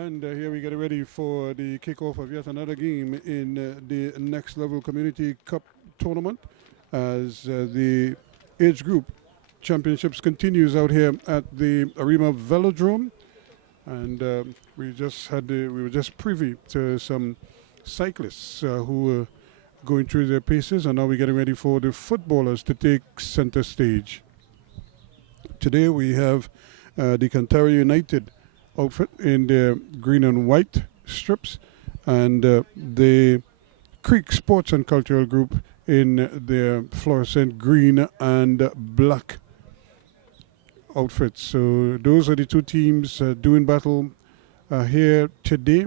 And here we get ready for the kickoff of yet another game in the Next Level Community Cup tournament as the age group championships continues out here at the Arima Velodome. And we were just privy to some cyclists who were going through their paces, and now we're getting ready for the footballers to take center stage. Today we have the Cantara United outfit in their green and white strips, and the Creek Sports and Cultural Group in their fluorescent green and black outfits. So those are the two teams doing battle here today.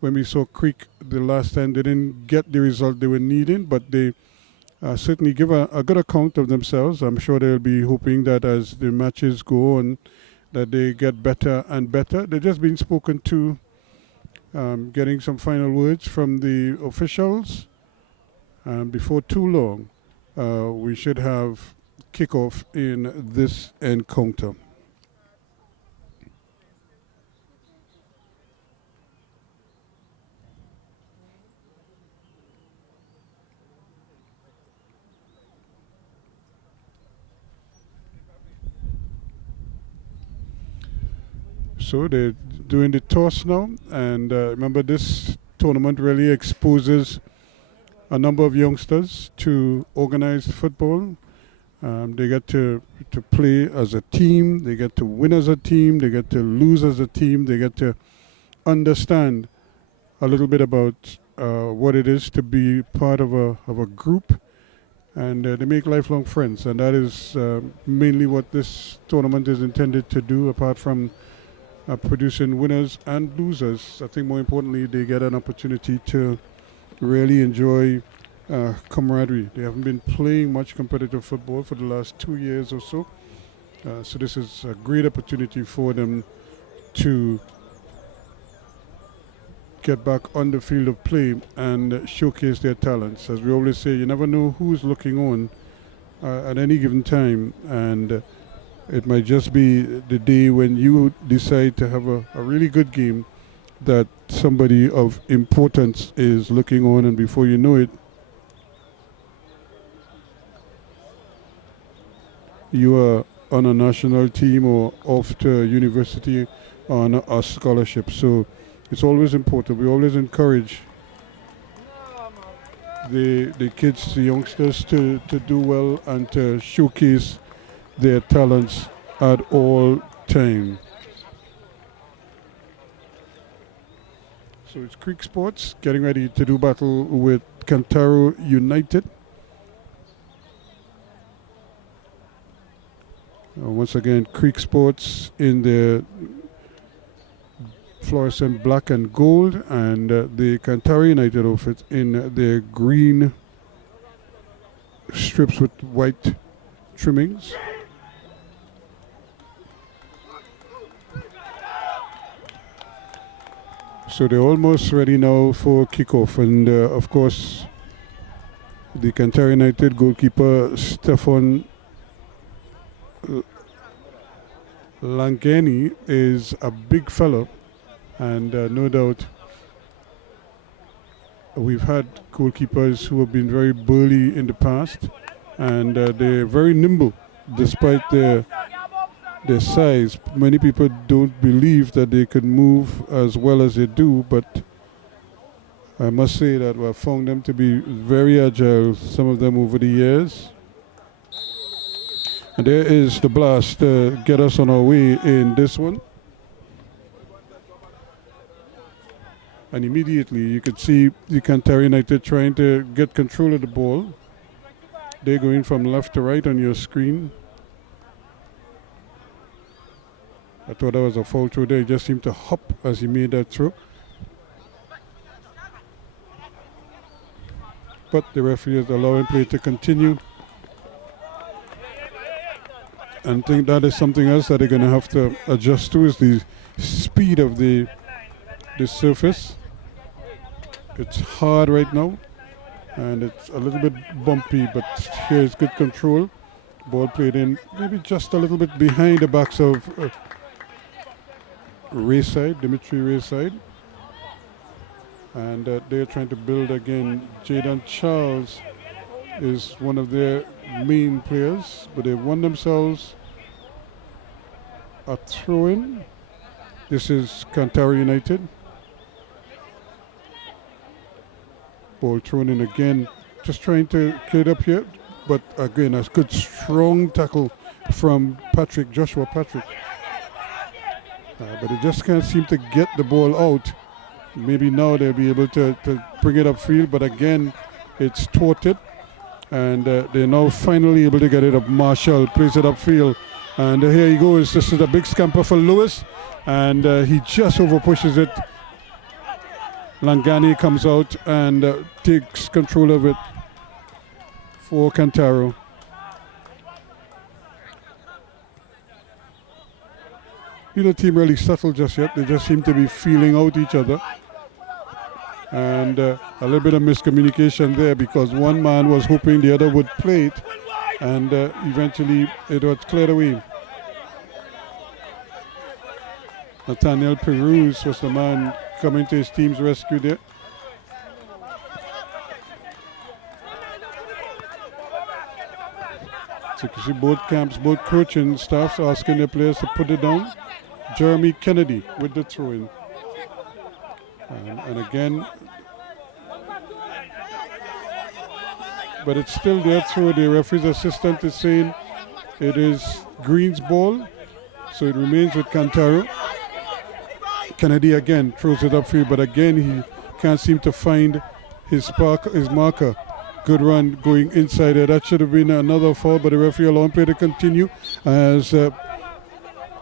When we saw Creek the last time, they didn't get the result they were needing, but they certainly give a good account of themselves. I'm sure they'll be hoping that as the matches go on, that they get better and better. They're just being spoken to, getting some final words from the officials. And before too long, we should have kickoff in this encounter. So they're doing the toss now, and remember, this tournament really exposes a number of youngsters to organized football. They get to play as a team, they get to win as a team, they get to lose as a team, they get to understand a little bit about what it is to be part of a group, and they make lifelong friends, and that is mainly what this tournament is intended to do, apart from producing winners and losers. I think more importantly, they get an opportunity to really enjoy camaraderie. They haven't been playing much competitive football for the last 2 years or so. So this is a great opportunity for them to get back on the field of play and showcase their talents. As we always say, you never know who's looking on at any given time, and it might just be the day when you decide to have a really good game that somebody of importance is looking on, and before you know it, you are on a national team or off to university on a scholarship. So it's always important. We always encourage the kids, the youngsters to do well and to showcase their talents at all time. So it's Creek Sports getting ready to do battle with Cantaro United. Once again, Creek Sports in the fluorescent black and gold, and the Cantara United outfit in their green strips with white trimmings. So they're almost ready now for kickoff, and of course the Cantara United goalkeeper Stefan Langeni is a big fellow, and no doubt we've had goalkeepers who have been very burly in the past, and they're very nimble despite their size. Many people don't believe that they can move as well as they do, but I must say that I've found them to be very agile, some of them over the years. And there is the blast to get us on our way in this one. And immediately you could see the Cantara United trying to get control of the ball. They're going from left to right on your screen. I thought that was a foul throw there. He just seemed to hop as he made that throw. But the referee is allowing play to continue. And I think that is something else that they're going to have to adjust to, is the speed of the surface. It's hard right now, and it's a little bit bumpy, but here's good control. Ball played in maybe just a little bit behind the backs of Dimitri Rayside. And they're trying to build again. Jaden Charles is one of their main players, but they've won themselves a throw-in. This is Cantara United. Ball thrown in again, just trying to clear it up here, but again a good strong tackle from Joshua Patrick. But it just can't seem to get the ball out. Maybe now they'll be able to bring it upfield, but again it's thwarted, and they're now finally able to get it up. Marshall plays it upfield, and here he goes. This is a big scamper for Lewis, and he just over pushes it. Langani comes out and takes control of it for Cantaro. Neither team really settled just yet. They just seem to be feeling out each other. And a little bit of miscommunication there, because one man was hoping the other would play it, and eventually it was cleared away. Nathaniel Peruz was the man coming to his team's rescue there. So you can see both camps, both coach and staff asking their players to put it down. Jeremy Kennedy with the throw-in. And again, but it's still their throw. The referee's assistant is saying it is Green's ball, so it remains with Cantaro. Kennedy again throws it upfield, but again he can't seem to find his marker. Good run going inside there. That should have been another foul, but the referee allowed play to continue as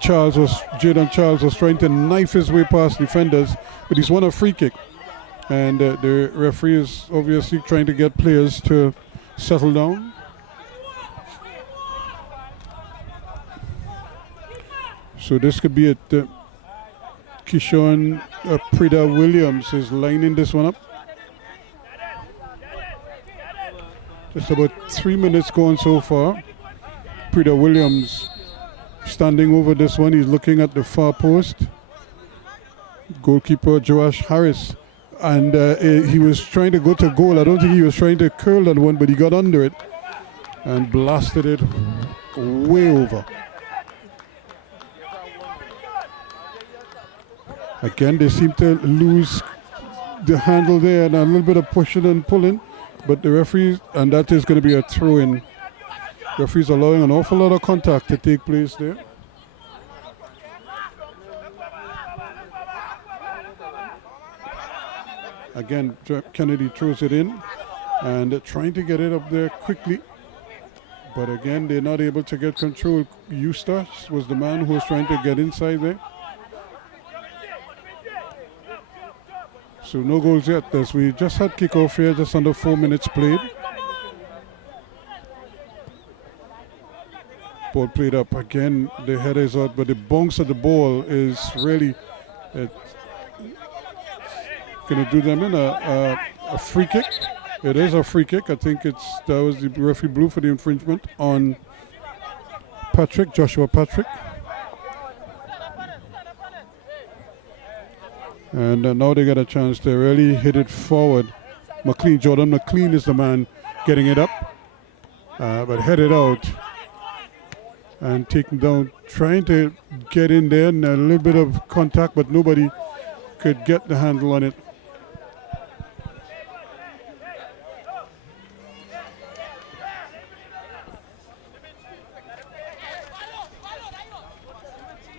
Jaden Charles was trying to knife his way past defenders, but he's won a free kick. And the referee is obviously trying to get players to settle down. So this could be it. Kishon Prida Williams is lining this one up. Just about 3 minutes gone so far. Prida Williams standing over this one. He's looking at the far post. Goalkeeper Joash Harris. And he was trying to go to goal. I don't think he was trying to curl that one, but he got under it and blasted it way over. Again, they seem to lose the handle there, and a little bit of pushing and pulling, but the referees, and that is going to be a throw-in. Referees allowing an awful lot of contact to take place there. Again, Kennedy throws it in and trying to get it up there quickly, but again, they're not able to get control. Eustace was the man who was trying to get inside there. So no goals yet, as we just had kickoff here, just under 4 minutes played. Ball played up again, the header is out, but the bounce of the ball is really going to do them in a free kick. It is a free kick. I think that was the referee blew for the infringement on Joshua Patrick. And now they get a chance to really hit it forward. Jordan McLean is the man getting it up, but headed out and taken down, trying to get in there, and a little bit of contact, but nobody could get the handle on it.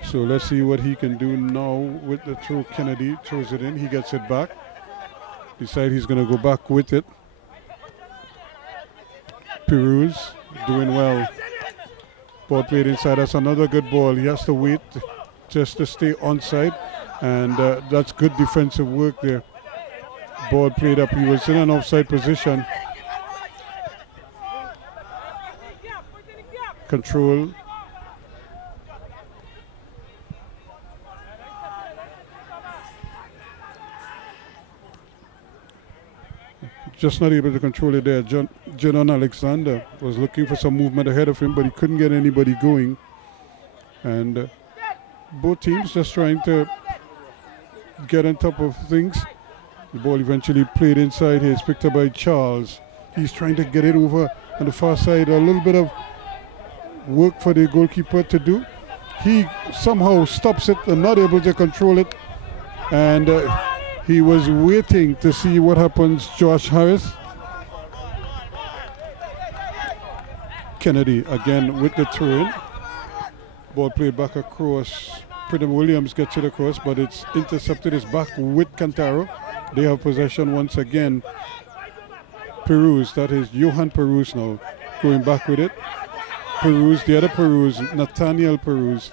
So let's see what he can do now with the throw. Kennedy throws it in, he gets it back. Decides he's going to go back with it. Peruz doing well. Ball played inside, that's another good ball. He has to wait just to stay onside, and that's good defensive work there. Ball played up, he was in an offside position. Control. Just not able to control it there. John Alexander was looking for some movement ahead of him, but he couldn't get anybody going. And both teams just trying to get on top of things. The ball eventually played inside here. It's picked up by Charles. He's trying to get it over on the far side. A little bit of work for the goalkeeper to do. He somehow stops it and not able to control it. And he was waiting to see what happens. Josh Harris. Kennedy again with the throw-in. Ball played back across. Pridham Williams gets it across, but it's intercepted. It's back with Cantaro. They have possession once again. Peruz, that is Johan Peruz now, going back with it. Peruz, the other Peruz, Nathaniel Peruz,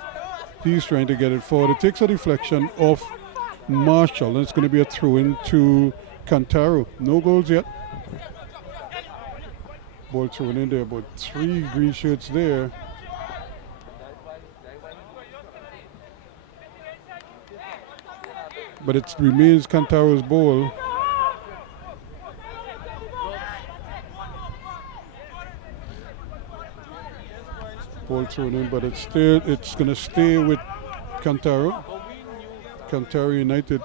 he's trying to get it forward. It takes a deflection off Marshall, and it's going to be a throw-in to Cantaro. No goals yet. Ball thrown in there, but 3 green shirts there. But it remains Cantaro's ball. Ball thrown in, but it's going to stay with Cantaro. Cantaro United.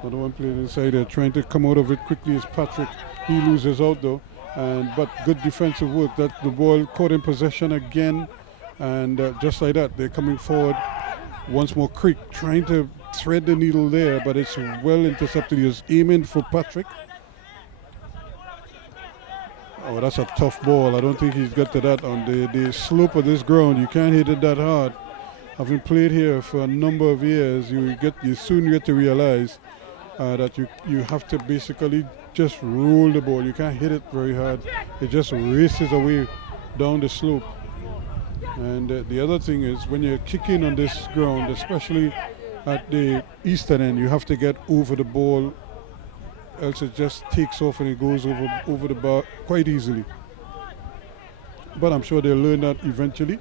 Another one played inside there, trying to come out of it quickly is Patrick. He loses out though, but good defensive work. That the ball caught in possession again, and just like that, they're coming forward. Once more, Creek trying to thread the needle there, but it's well intercepted. He was aiming for Patrick. Oh, that's a tough ball. I don't think he's got to that on the slope of this ground. You can't hit it that hard. Having played here for a number of years, you soon get to realize that you have to basically just roll the ball. You can't hit it very hard. It just races away down the slope. And the other thing is, when you're kicking on this ground, especially at the eastern end, you have to get over the ball, else it just takes off and it goes over the bar quite easily. But I'm sure they'll learn that eventually.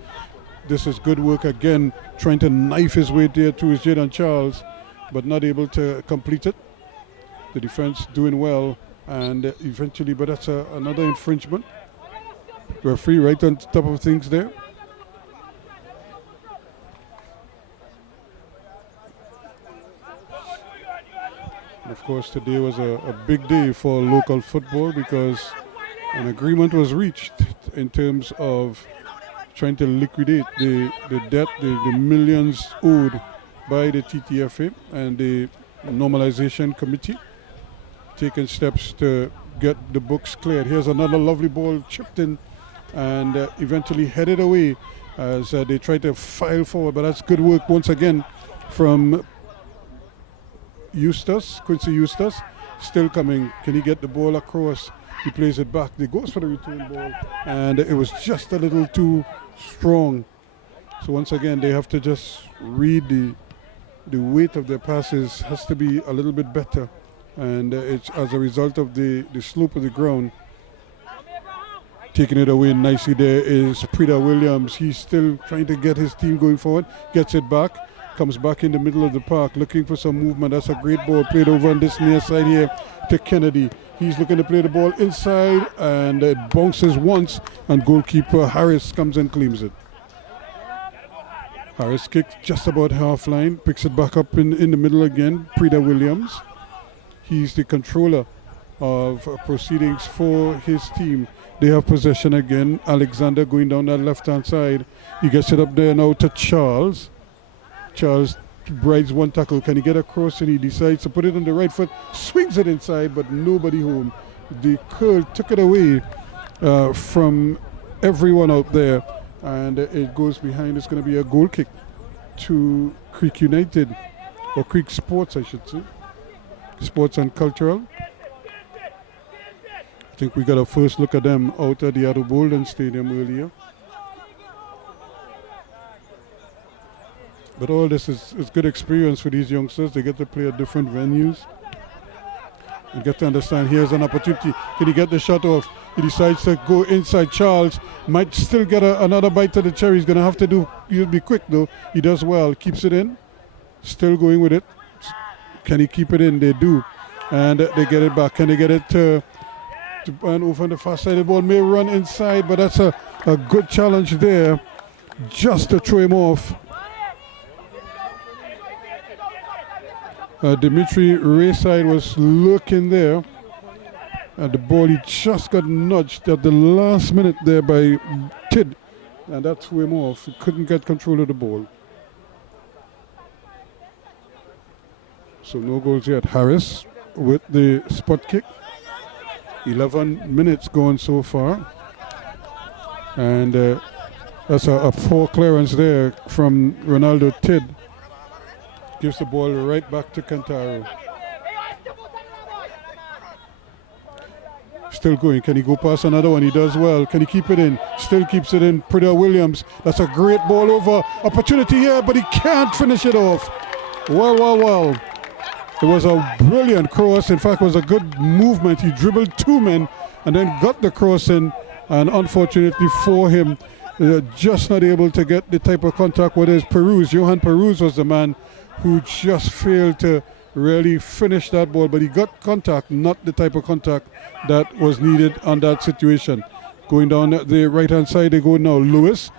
This is good work again, trying to knife his way there to his Jadon Charles, but not able to complete it. The defense doing well, and eventually, but that's another infringement. Referee right on top of things there. And of course, today was a big day for local football because an agreement was reached in terms of trying to liquidate the debt, the millions owed by the TTFA and the normalization committee, taking steps to get the books cleared. Here's another lovely ball chipped in and eventually headed away as they try to file forward, but that's good work once again from Quincy Eustace, still coming. Can he get the ball across? He plays it back. He goes for the return ball, and it was just a little too strong. So once again, they have to just read the weight of their passes has to be a little bit better, and it's as a result of the slope of the ground. Taking it away nicely there is Prida Williams. He's still trying to get his team going forward. Gets it back. Comes back in the middle of the park looking for some movement. That's a great ball played over on this near side here to Kennedy. He's looking to play the ball inside and it bounces once and goalkeeper Harris comes and claims it. Harris kicks just about half line, picks it back up in the middle again. Prida Williams. He's the controller of proceedings for his team. They have possession again. Alexander going down that left hand side. He gets it up there now to Charles. Charles brides one tackle. Can he get across? And he decides to put it on the right foot. Swings it inside, but nobody home. The curl took it away from everyone out there. And it goes behind. It's going to be a goal kick to Creek United. Or Creek Sports, I should say. Sports and Cultural. I think we got a first look at them out at the Addo Bolden Stadium earlier. But all this is good experience for these youngsters. They get to play at different venues and get to understand here's an opportunity. Can he get the shot off? He decides to go inside. Charles might still get another bite of the cherry. He's going to have to he'll be quick though. He does well. Keeps it in. Still going with it. Can he keep it in? They do. And they get it back. Can they get it to and over on the far side? The ball may run inside, but that's a good challenge there just to throw him off. Dimitri Rayside was looking there. And the ball, he just got nudged at the last minute there by Tid. And that threw him off. He couldn't get control of the ball. So no goals yet. Harris with the spot kick. 11 minutes going so far. And that's a poor clearance there from Ronaldo Tid. Gives the ball right back to Cantaro. Still going. Can he go past another one? He does well. Can he keep it in? Still keeps it in. Prida Williams. That's a great ball over. Opportunity here, but he can't finish it off. Well. It was a brilliant cross. In fact, it was a good movement. He dribbled two men and then got the cross in. And unfortunately for him, just not able to get the type of contact with his Peruz. Johan Peruz was the man who just failed to really finish that ball, but he got contact, not the type of contact that was needed on that situation. Going down the right-hand side, they go now. Lewis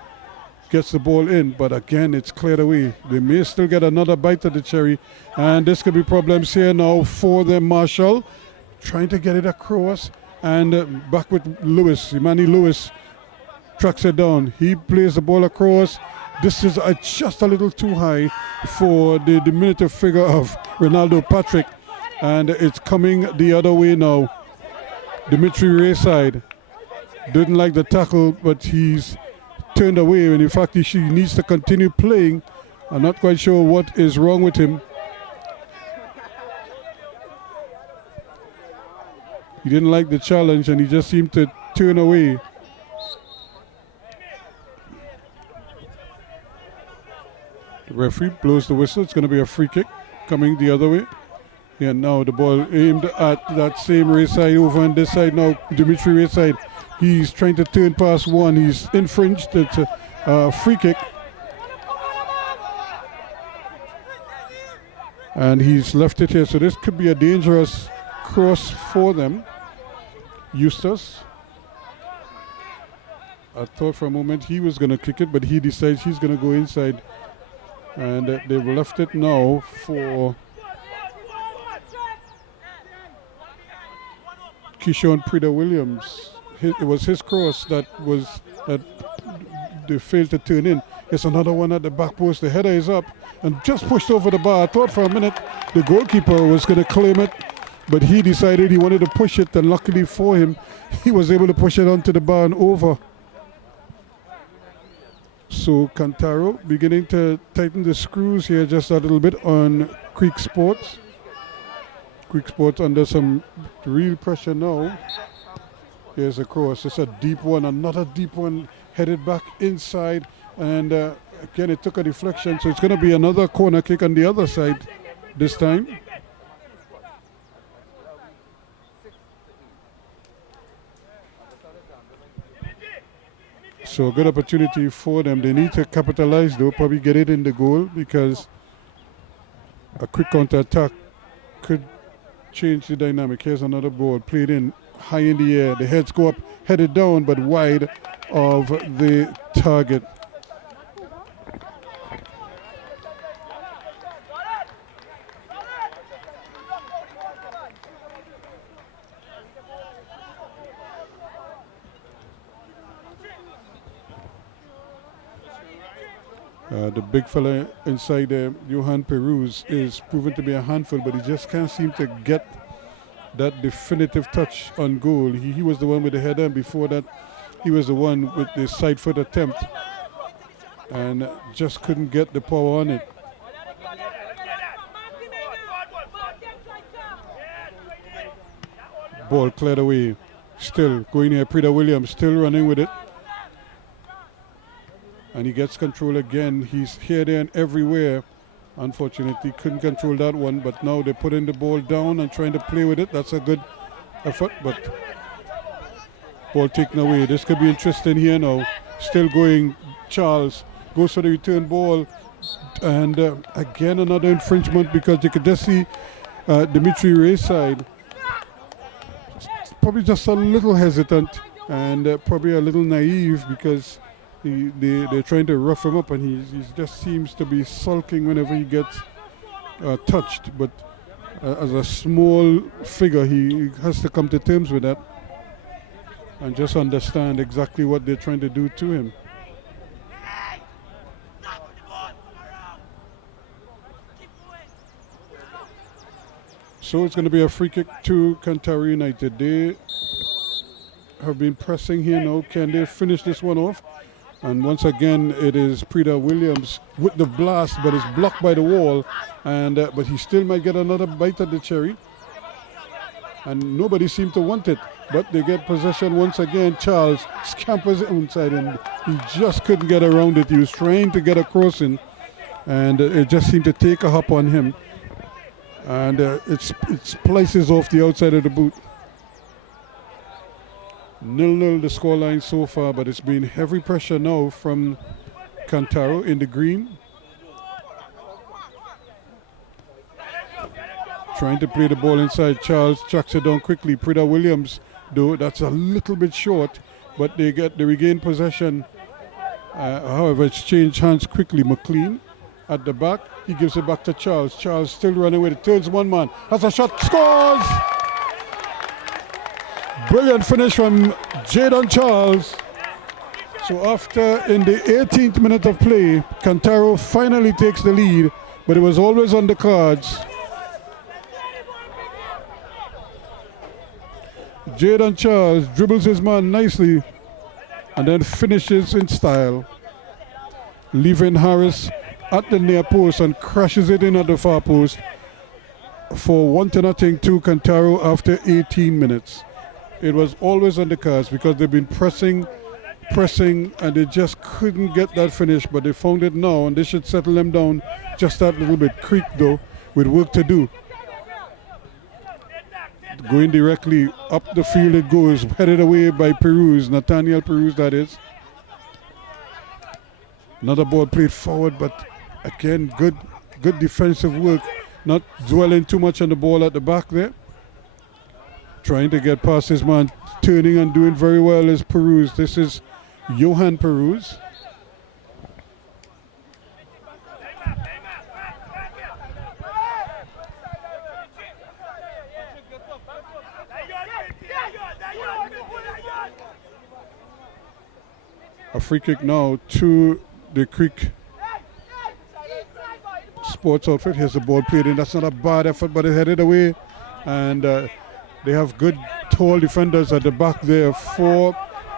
gets the ball in, but again, it's cleared away. They may still get another bite of the cherry, and this could be problems here now for them. Marshall trying to get it across, and back with Lewis. Imani Lewis tracks it down. He plays the ball across. This is just a little too high for the diminutive figure of Ronaldo Patrick, and it's coming the other way now. Dimitri Rayside didn't like the tackle, but he's turned away, and in fact he needs to continue playing. I'm not quite sure what is wrong with him. He didn't like the challenge, and he just seemed to turn away. The referee blows the whistle. It's going to be a free kick coming the other way. Yeah, now the ball aimed at that same Rayside over on this side now. Dimitri Rayside, he's trying to turn past one. He's infringed. It's a free kick. And he's left it here. So this could be a dangerous cross for them. Eustace. I thought for a moment he was going to kick it, but he decides he's going to go inside. And they've left it now for Kishon Prida Williams. It was his cross that they failed to turn in. It's another one at the back post. The header is up and just pushed over the bar. I thought for a minute the goalkeeper was going to claim it, but he decided he wanted to push it, and luckily for him, he was able to push it onto the bar and over. So Cantaro beginning to tighten the screws here just a little bit on Creek Sports. Creek Sports under some real pressure now. Here's a cross. It's a deep one, another deep one headed back inside, and again it took a deflection, so it's going to be another corner kick on the other side this time. So a good opportunity for them. They need to capitalize though, probably get it in the goal, because a quick counter attack could change the dynamic. Here's another ball played in high in the air. The heads go up, headed down, but wide of the target. The big fella inside there, Johan Peruz, is proven to be a handful, but he just can't seem to get that definitive touch on goal. He was the one with the header, and before that, he was the one with the side foot attempt, and just couldn't get the power on it. Ball cleared away. Still going here, Prida Williams still running with it. And he gets control again. He's here, there, and everywhere. Unfortunately, couldn't control that one, but now they're putting the ball down and trying to play with it. That's a good effort, but ball taken away. This could be interesting here now. Still going, Charles goes for the return ball, and again another infringement, because you could just see Dimitri Rayside probably just a little hesitant and probably a little naive, because they're trying to rough him up, and he just seems to be sulking whenever he gets touched. But as a small figure, he has to come to terms with that and just understand exactly what they're trying to do to him. So it's going to be a free kick to Cantara United. They have been pressing here now. Can they finish this one off? And once again, it is Prida Williams with the blast, but it's blocked by the wall. And but he still might get another bite at the cherry. And nobody seemed to want it. But they get possession once again. Charles scampers inside, and he just couldn't get around it. He was trying to get a crossing, and it just seemed to take a hop on him. And it splices off the outside of the boot. 0-0 the scoreline so far, but it's been heavy pressure now from Cantaro in the green. Trying to play the ball inside. Charles tracks it down quickly. Prida Williams, though, that's a little bit short, but they regain possession. However, it's changed hands quickly. McLean at the back. He gives it back to Charles. Charles still running with it. Turns one man. Has a shot. Scores! Brilliant finish from Jadon Charles. So after, in the 18th minute of play, Cantaro finally takes the lead, but it was always on the cards. Jadon Charles dribbles his man nicely and then finishes in style, leaving Harris at the near post and crashes it in at the far post for 1-0 to Cantaro after 18 minutes. It was always on the cards because they've been pressing, and they just couldn't get that finish, but they found it now, and they should settle them down just that little bit. Creek, though, with work to do. Going directly up the field it goes, headed away by Peruz, Nathaniel Peruz, that is. Another ball played forward, but again, good defensive work. Not dwelling too much on the ball at the back there. Trying to get past his man, turning and doing very well is Peruz. This is Johan Peruz. A free kick now to the Creek Sports outfit. Here's the ball played in. That's not a bad effort, but it headed away. And they have good tall defenders at the back there for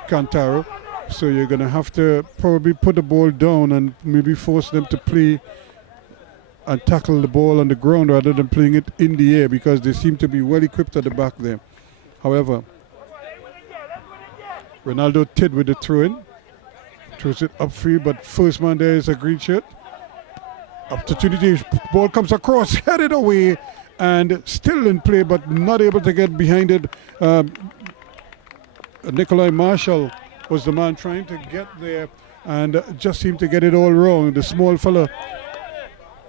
Cantaro. So you're going to have to probably put the ball down and maybe force them to play and tackle the ball on the ground rather than playing it in the air, because they seem to be well equipped at the back there. However, Ronaldo Tid with the throw-in. Throws it upfield, but first man there is a green shirt. Opportunity, ball comes across, headed away, and still in play, but not able to get behind it. Nikolai Marshall was the man trying to get there, and just seemed to get it all wrong. The small fella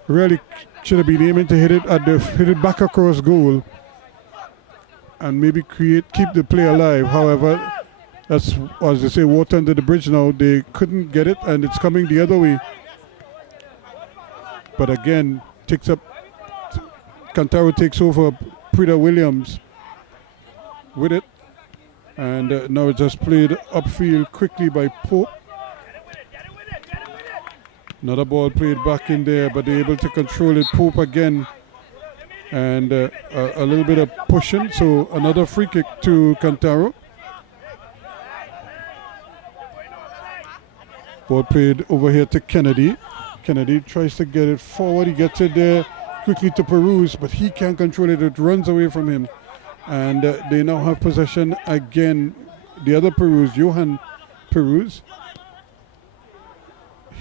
really should have been aiming to hit it back across goal, and maybe keep the play alive. However, that's, as they say, water under the bridge now. They couldn't get it, and it's coming the other way. But again, Cantaro takes over. Prida Williams with it. And now it's just played upfield quickly by Pope. Another ball played back in there, but they're able to control it. Pope again. And a little bit of pushing. So another free kick to Cantaro. Ball played over here to Kennedy. Kennedy tries to get it forward. He gets it there quickly to Peruz, but he can't control it. It runs away from him. And they now have possession again. The other Peruz, Johan Peruz.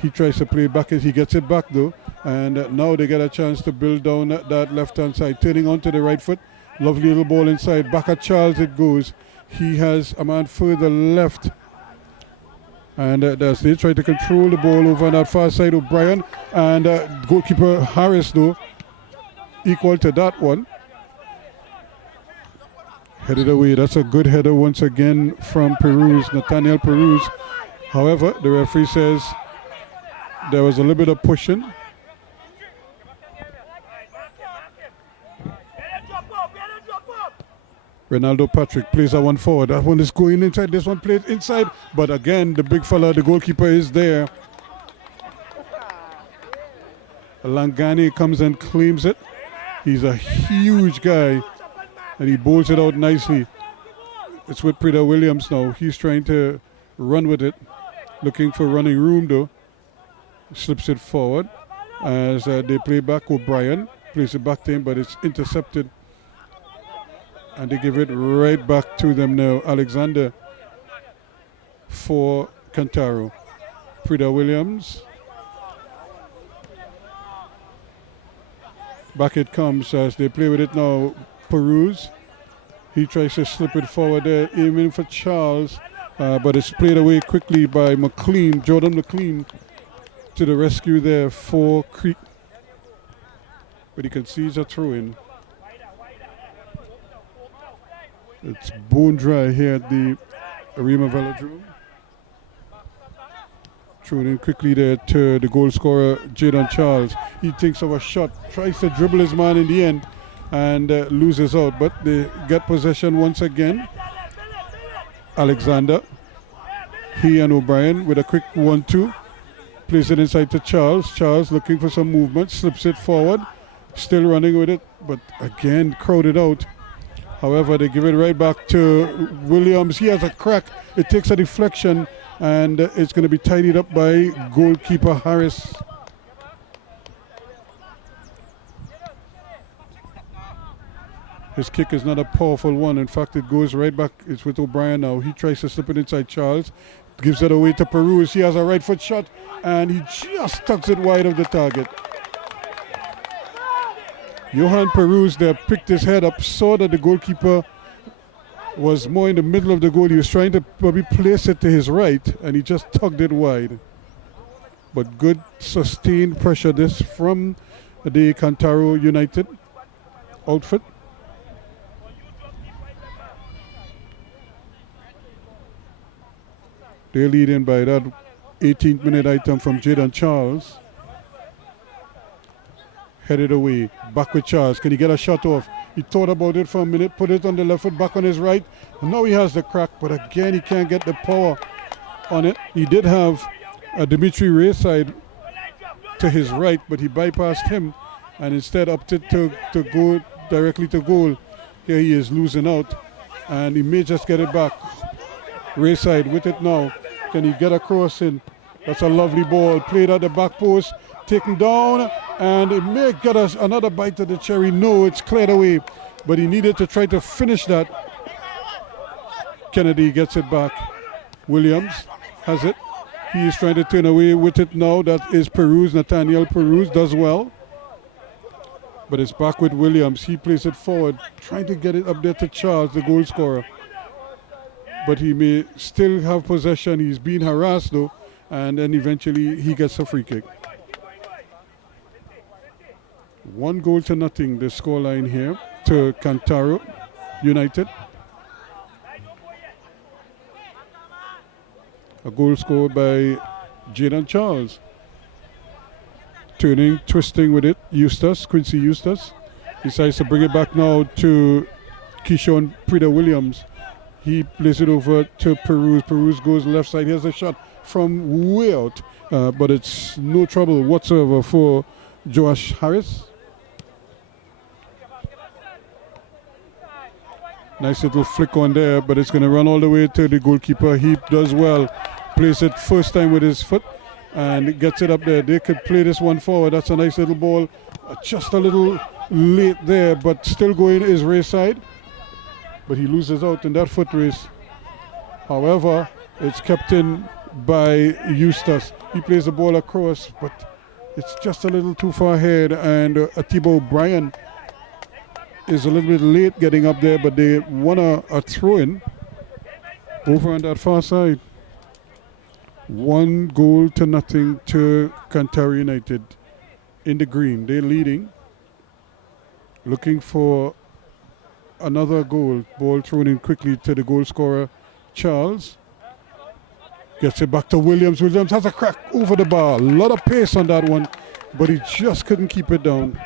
He tries to play back. He gets it back though. And now they get a chance to build down that left-hand side. Turning onto the right foot. Lovely little ball inside. Back at Charles it goes. He has a man further left. And as they try to control the ball over on that far side, O'Brien. And goalkeeper Harris, though, equal to that one. Headed away. That's a good header once again from Peruz, Nathaniel Peruz. However, the referee says there was a little bit of pushing. Ronaldo Patrick plays that one forward. That one is going inside. This one plays inside. But again, the big fella, the goalkeeper, is there. Langani comes and claims it. He's a huge guy. And he bowls it out nicely. It's with Prida Williams now. He's trying to run with it. Looking for running room though. Slips it forward. As they play back, O'Brien plays it back to him, but it's intercepted. And they give it right back to them now. Alexander for Cantaro. Prida Williams. Back it comes as they play with it now. Peruz. He tries to slip it forward there, aiming for Charles. But it's played away quickly by McLean, Jordan McLean, to the rescue there for Creek. But he concedes a throw in. It's bone dry here at the Arima Velodome. Thrown in quickly there to the goal scorer, Jadon Charles. He thinks of a shot, tries to dribble his man in the end and loses out. But they get possession once again. Alexander, he and O'Brien with a quick 1-2. Plays it inside to Charles. Charles looking for some movement, slips it forward. Still running with it, but again crowded out. However, they give it right back to Williams. He has a crack. It takes a deflection, and it's going to be tidied up by goalkeeper Harris. His kick is not a powerful one. In fact, it goes right back. It's with O'Brien now. He tries to slip it inside Charles. Gives it away to Peruz. He has a right foot shot, and he just tucks it wide of the target. Johan Peruz there picked his head up, saw that the goalkeeper was more in the middle of the goal. He was trying to probably place it to his right, and he just tugged it wide. But good sustained pressure this from the Cantaro United outfit. They're leading by that 18th minute item from Jadon Charles. Headed away, back with Charles. Can he get a shot off? He thought about it for a minute, put it on the left foot, back on his right. Now he has the crack, but again he can't get the power on it. He did have a Dimitri Rayside to his right, but he bypassed him and instead opted to go directly to goal. Here he is losing out, and he may just get it back. Rayside with it now. Can he get across in? That's a lovely ball. Played at the back post. Taken down, and it may get us another bite of the cherry. No, it's cleared away, but he needed to try to finish that. Kennedy gets it back. Williams has it. He is trying to turn away with it now. That is Peruz. Nathaniel Peruz does well, but it's back with Williams. He plays it forward, trying to get it up there to Charles, the goal scorer. But he may still have possession. He's being harassed though, and then eventually he gets a free kick. 1-0 the scoreline here to Cantaro United. A goal scored by Jadon Charles. Turning, twisting with it, Quincy Eustace. Decides to bring it back now to Keyshawn Prida Williams. He plays it over to Peruz. Peruz goes left side. Here's a shot from way out, but it's no trouble whatsoever for Josh Harris. Nice little flick on there, but it's going to run all the way to the goalkeeper. He does well. Plays it first time with his foot and gets it up there. They could play this one forward. That's a nice little ball. Just a little late there, but still going his race side. But he loses out in that foot race. However, it's kept in by Eustace. He plays the ball across, but it's just a little too far ahead. And Atiba O'Brien is a little bit late getting up there, but they want a throw-in over on that far side. 1-0 to Cantara United in the green. They're leading. Looking for another goal. Ball thrown in quickly to the goal scorer, Charles. Gets it back to Williams. Williams has a crack over the bar. A lot of pace on that one, but he just couldn't keep it down.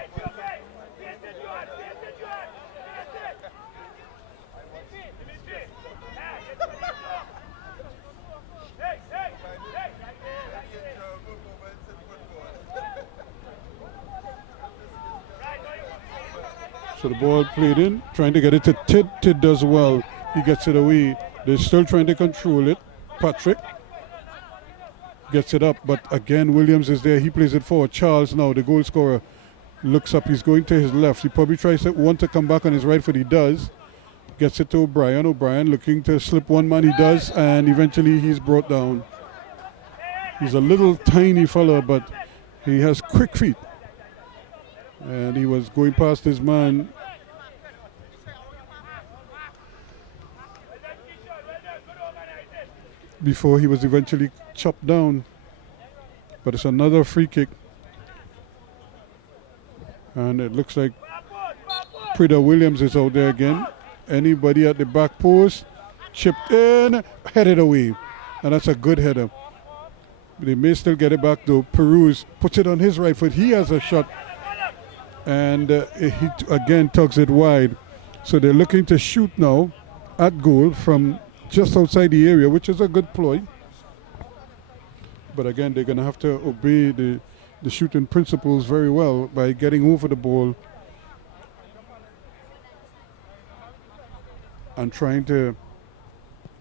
So the ball played in, trying to get it to Tid. Tid does well. He gets it away. They're still trying to control it. Patrick gets it up, but again, Williams is there. He plays it forward. Charles now, the goal scorer, looks up. He's going to his left. He probably tries to want to come back on his right foot. He does. Gets it to O'Brien. O'Brien looking to slip one man. He does, and eventually he's brought down. He's a little tiny fella, but he has quick feet. And he was going past his man. Before he was eventually chopped down. But it's another free kick. And it looks like Prida Williams is out there again. Anybody at the back post, chipped in, headed away. And that's a good header. They may still get it back though. Peruz puts it on his right foot. He has a shot. And he again tugs it wide. So they're looking to shoot now at goal from just outside the area, which is a good ploy. But again, they're going to have to obey the shooting principles very well by getting over the ball and trying to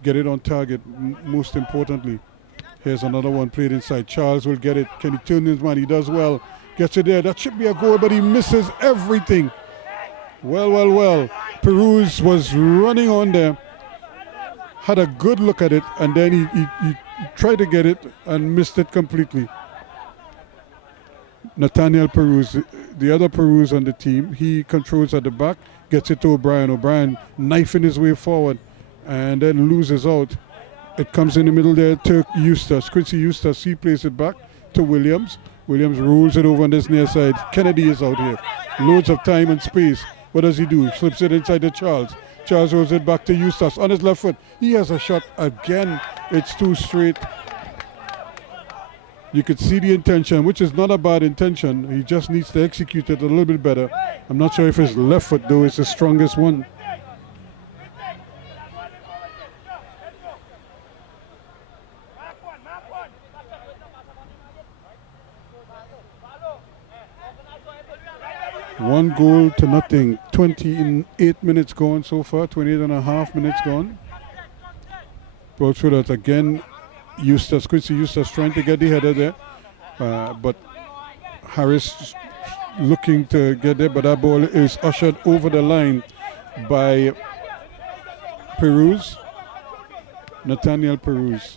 get it on target, most importantly. Here's another one played inside. Charles will get it. Can he turn his man? He does well. Gets it there. That should be a goal, but he misses everything. Well. Peruz was running on there. Had a good look at it, and then he tried to get it and missed it completely. Nathaniel Peruz, the other Peruz on the team, he controls at the back, gets it to O'Brien. O'Brien knifing his way forward and then loses out. It comes in the middle there to Eustace. Quincy Eustace, he plays it back to Williams. Williams rolls it over on this near side. Kennedy is out here. Loads of time and space. What does he do? Slips it inside to Charles. Charles rolls it back to Eustace on his left foot. He has a shot again. It's too straight. You could see the intention, which is not a bad intention. He just needs to execute it a little bit better. I'm not sure if his left foot, though, is the strongest one. One goal to nothing. 28 minutes gone so far. 28 and a half minutes gone. Brought through that again. Quincy Eustace trying to get the header there. But Harris looking to get there. But that ball is ushered over the line by Peruz. Nathaniel Peruz.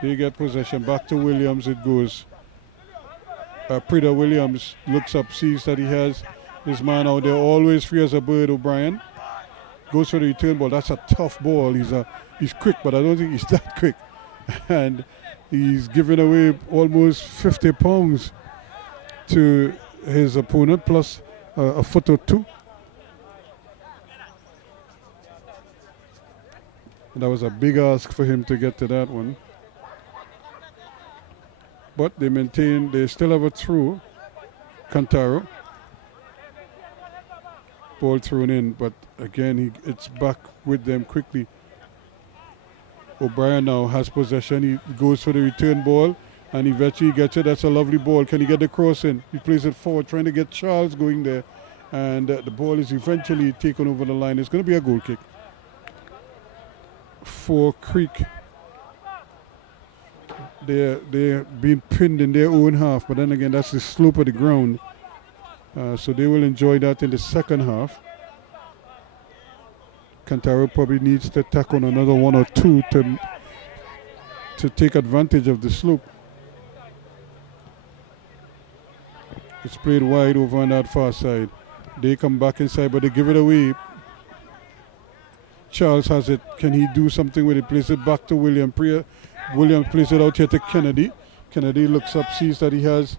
They get possession. Back to Williams it goes. Prida Williams looks up, sees that he has his man out there, always free as a bird. O'Brien goes for the return ball. That's a tough ball. He's quick, but I don't think he's that quick. And he's giving away almost 50 pounds to his opponent, plus a foot or two. And that was a big ask for him to get to that one. But they maintain, they still have a through. Cantaro. Ball thrown in, but again, it's back with them quickly. O'Brien now has possession. He goes for the return ball, and eventually gets it. That's a lovely ball. Can he get the cross in? He plays it forward, trying to get Charles going there. And the ball is eventually taken over the line. It's going to be a goal kick for Creek. They're being pinned in their own half, but then again, that's the slope of the ground. So they will enjoy that in the second half. Cantaro probably needs to tack on another one or two to take advantage of the slope. It's played wide over on that far side. They come back inside, but they give it away. Charles has it. Can he do something with it? Plays it back to William. Williams plays it out here to Kennedy. Kennedy looks up, sees that he has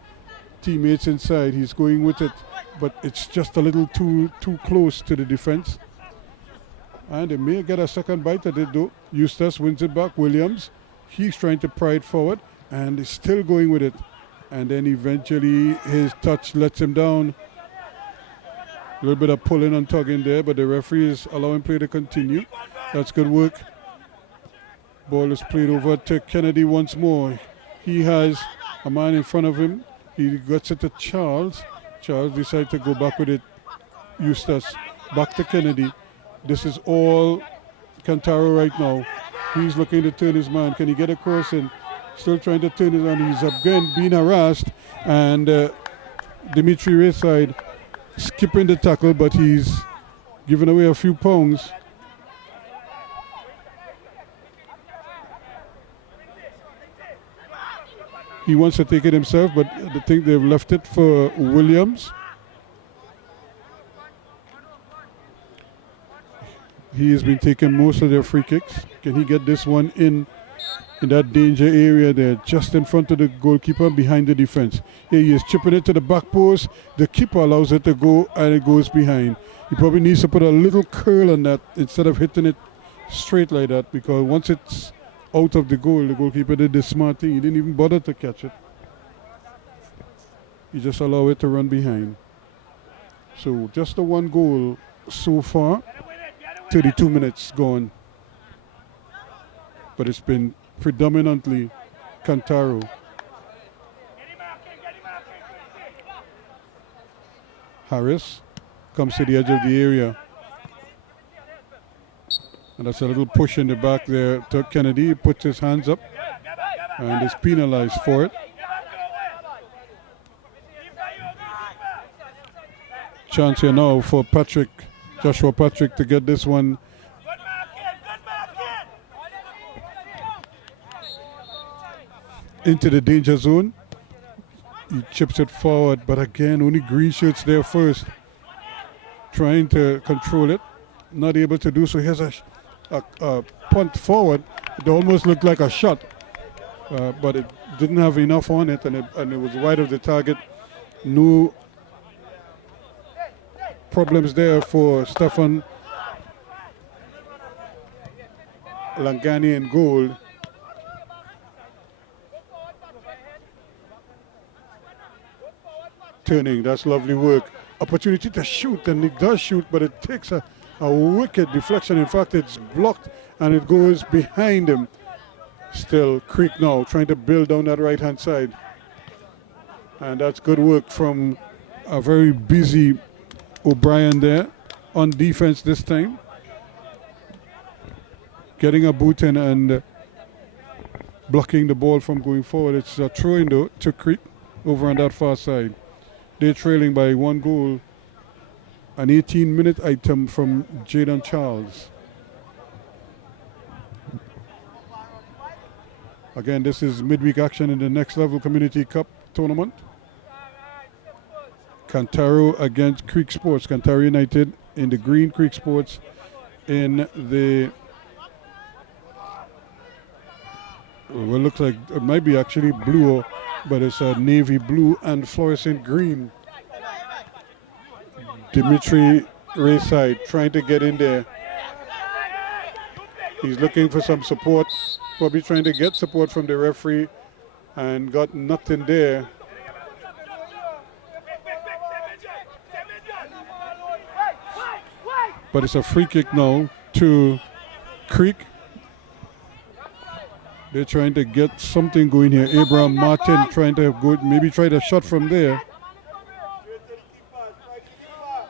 teammates inside. He's going with it, but it's just a little too close to the defense. And they may get a second bite at it though. Eustace wins it back. Williams, he's trying to pry it forward, and he's still going with it. And then eventually his touch lets him down. A little bit of pulling and tugging there, but the referee is allowing play to continue. That's good work. Ball is played over to Kennedy once more. He has a man in front of him. He gets it to Charles. Charles decides to go back with it Eustace. Back to Kennedy. This is all Cantaro right now. He's looking to turn his man. Can he get across and still trying to turn his man? He's again being harassed. And Dimitri Rayside skipping the tackle, but he's giving away a few pounds. He wants to take it himself, but I think they've left it for Williams. He has been taking most of their free kicks. Can he get this one in that danger area there, just in front of the goalkeeper, behind the defense? Here he is chipping it to the back post. The keeper allows it to go, and it goes behind. He probably needs to put a little curl on that instead of hitting it straight like that, because once it's out of the goal, the goalkeeper did the smart thing. He didn't even bother to catch it. He just allowed it to run behind. So just the one goal so far. 32 minutes gone. But it's been predominantly Cantaro. Harris comes to the edge of the area. And that's a little push in the back there to Kennedy. He puts his hands up and is penalized for it. Chance here now for Joshua Patrick, to get this one into the danger zone. He chips it forward, but again, only green shirts there first, trying to control it. Not able to do so. Here's a punt forward. It almost looked like a shot, but it didn't have enough on it, and it was wide of the target. No problems there for Stefan Langani in goal. Turning, that's lovely work. Opportunity to shoot, and it does shoot, but it takes a wicked deflection. In fact, it's blocked and it goes behind him. Still Creek now trying to build down that right hand side. And that's good work from a very busy O'Brien there on defense this time. Getting a boot in and blocking the ball from going forward. It's a throw-in though to Creek over on that far side. They're trailing by 1 goal. An 18-minute item from Jaden Charles. Again, this is midweek action in the Next Level Community Cup tournament. Cantaro against Creek Sports. Cantaro United in the green, Creek Sports in the, well, it looks like it might be actually blue, but it's a navy blue and fluorescent green. Dimitri Rayside trying to get in there. He's looking for some support, probably trying to get support from the referee, and got nothing there. But it's a free kick now to Creek. They're trying to get something going here. Abraham Martin trying to go, maybe try a shot from there.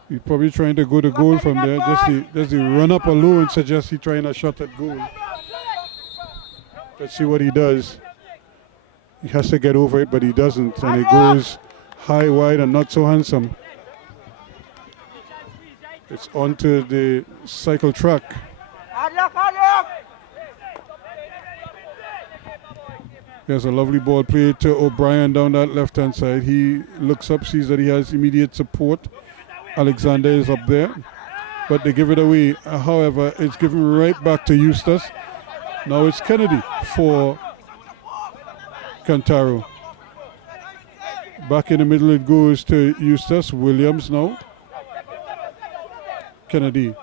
He's probably trying to go to goal from there. Just the run up alone suggests he's trying a shot at goal. Let's see what he does. He has to get over it, but he doesn't. And it goes high, wide, and not so handsome. It's onto the cycle track. There's a lovely ball played to O'Brien down that left-hand side. He looks up, sees that he has immediate support. Alexander is up there, but they give it away. However, it's given right back to Eustace. Now it's Kennedy for Cantaro. Back in the middle it goes to Eustace. Williams now. Kennedy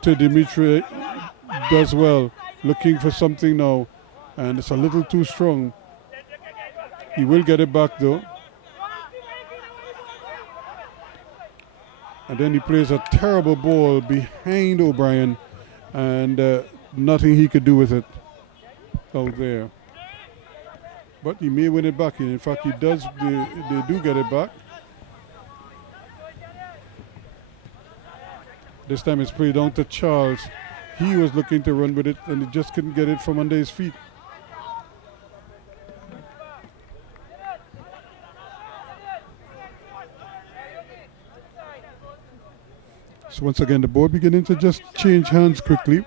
to Dimitri, does well. Looking for something now, and it's a little too strong. He will get it back though. And then he plays a terrible ball behind O'Brien, and nothing he could do with it out there. But he may win it back. In fact, he does. They do get it back. This time it's played down to Charles. He was looking to run with it and he just couldn't get it from under his feet. So once again, the ball beginning to just change hands quickly.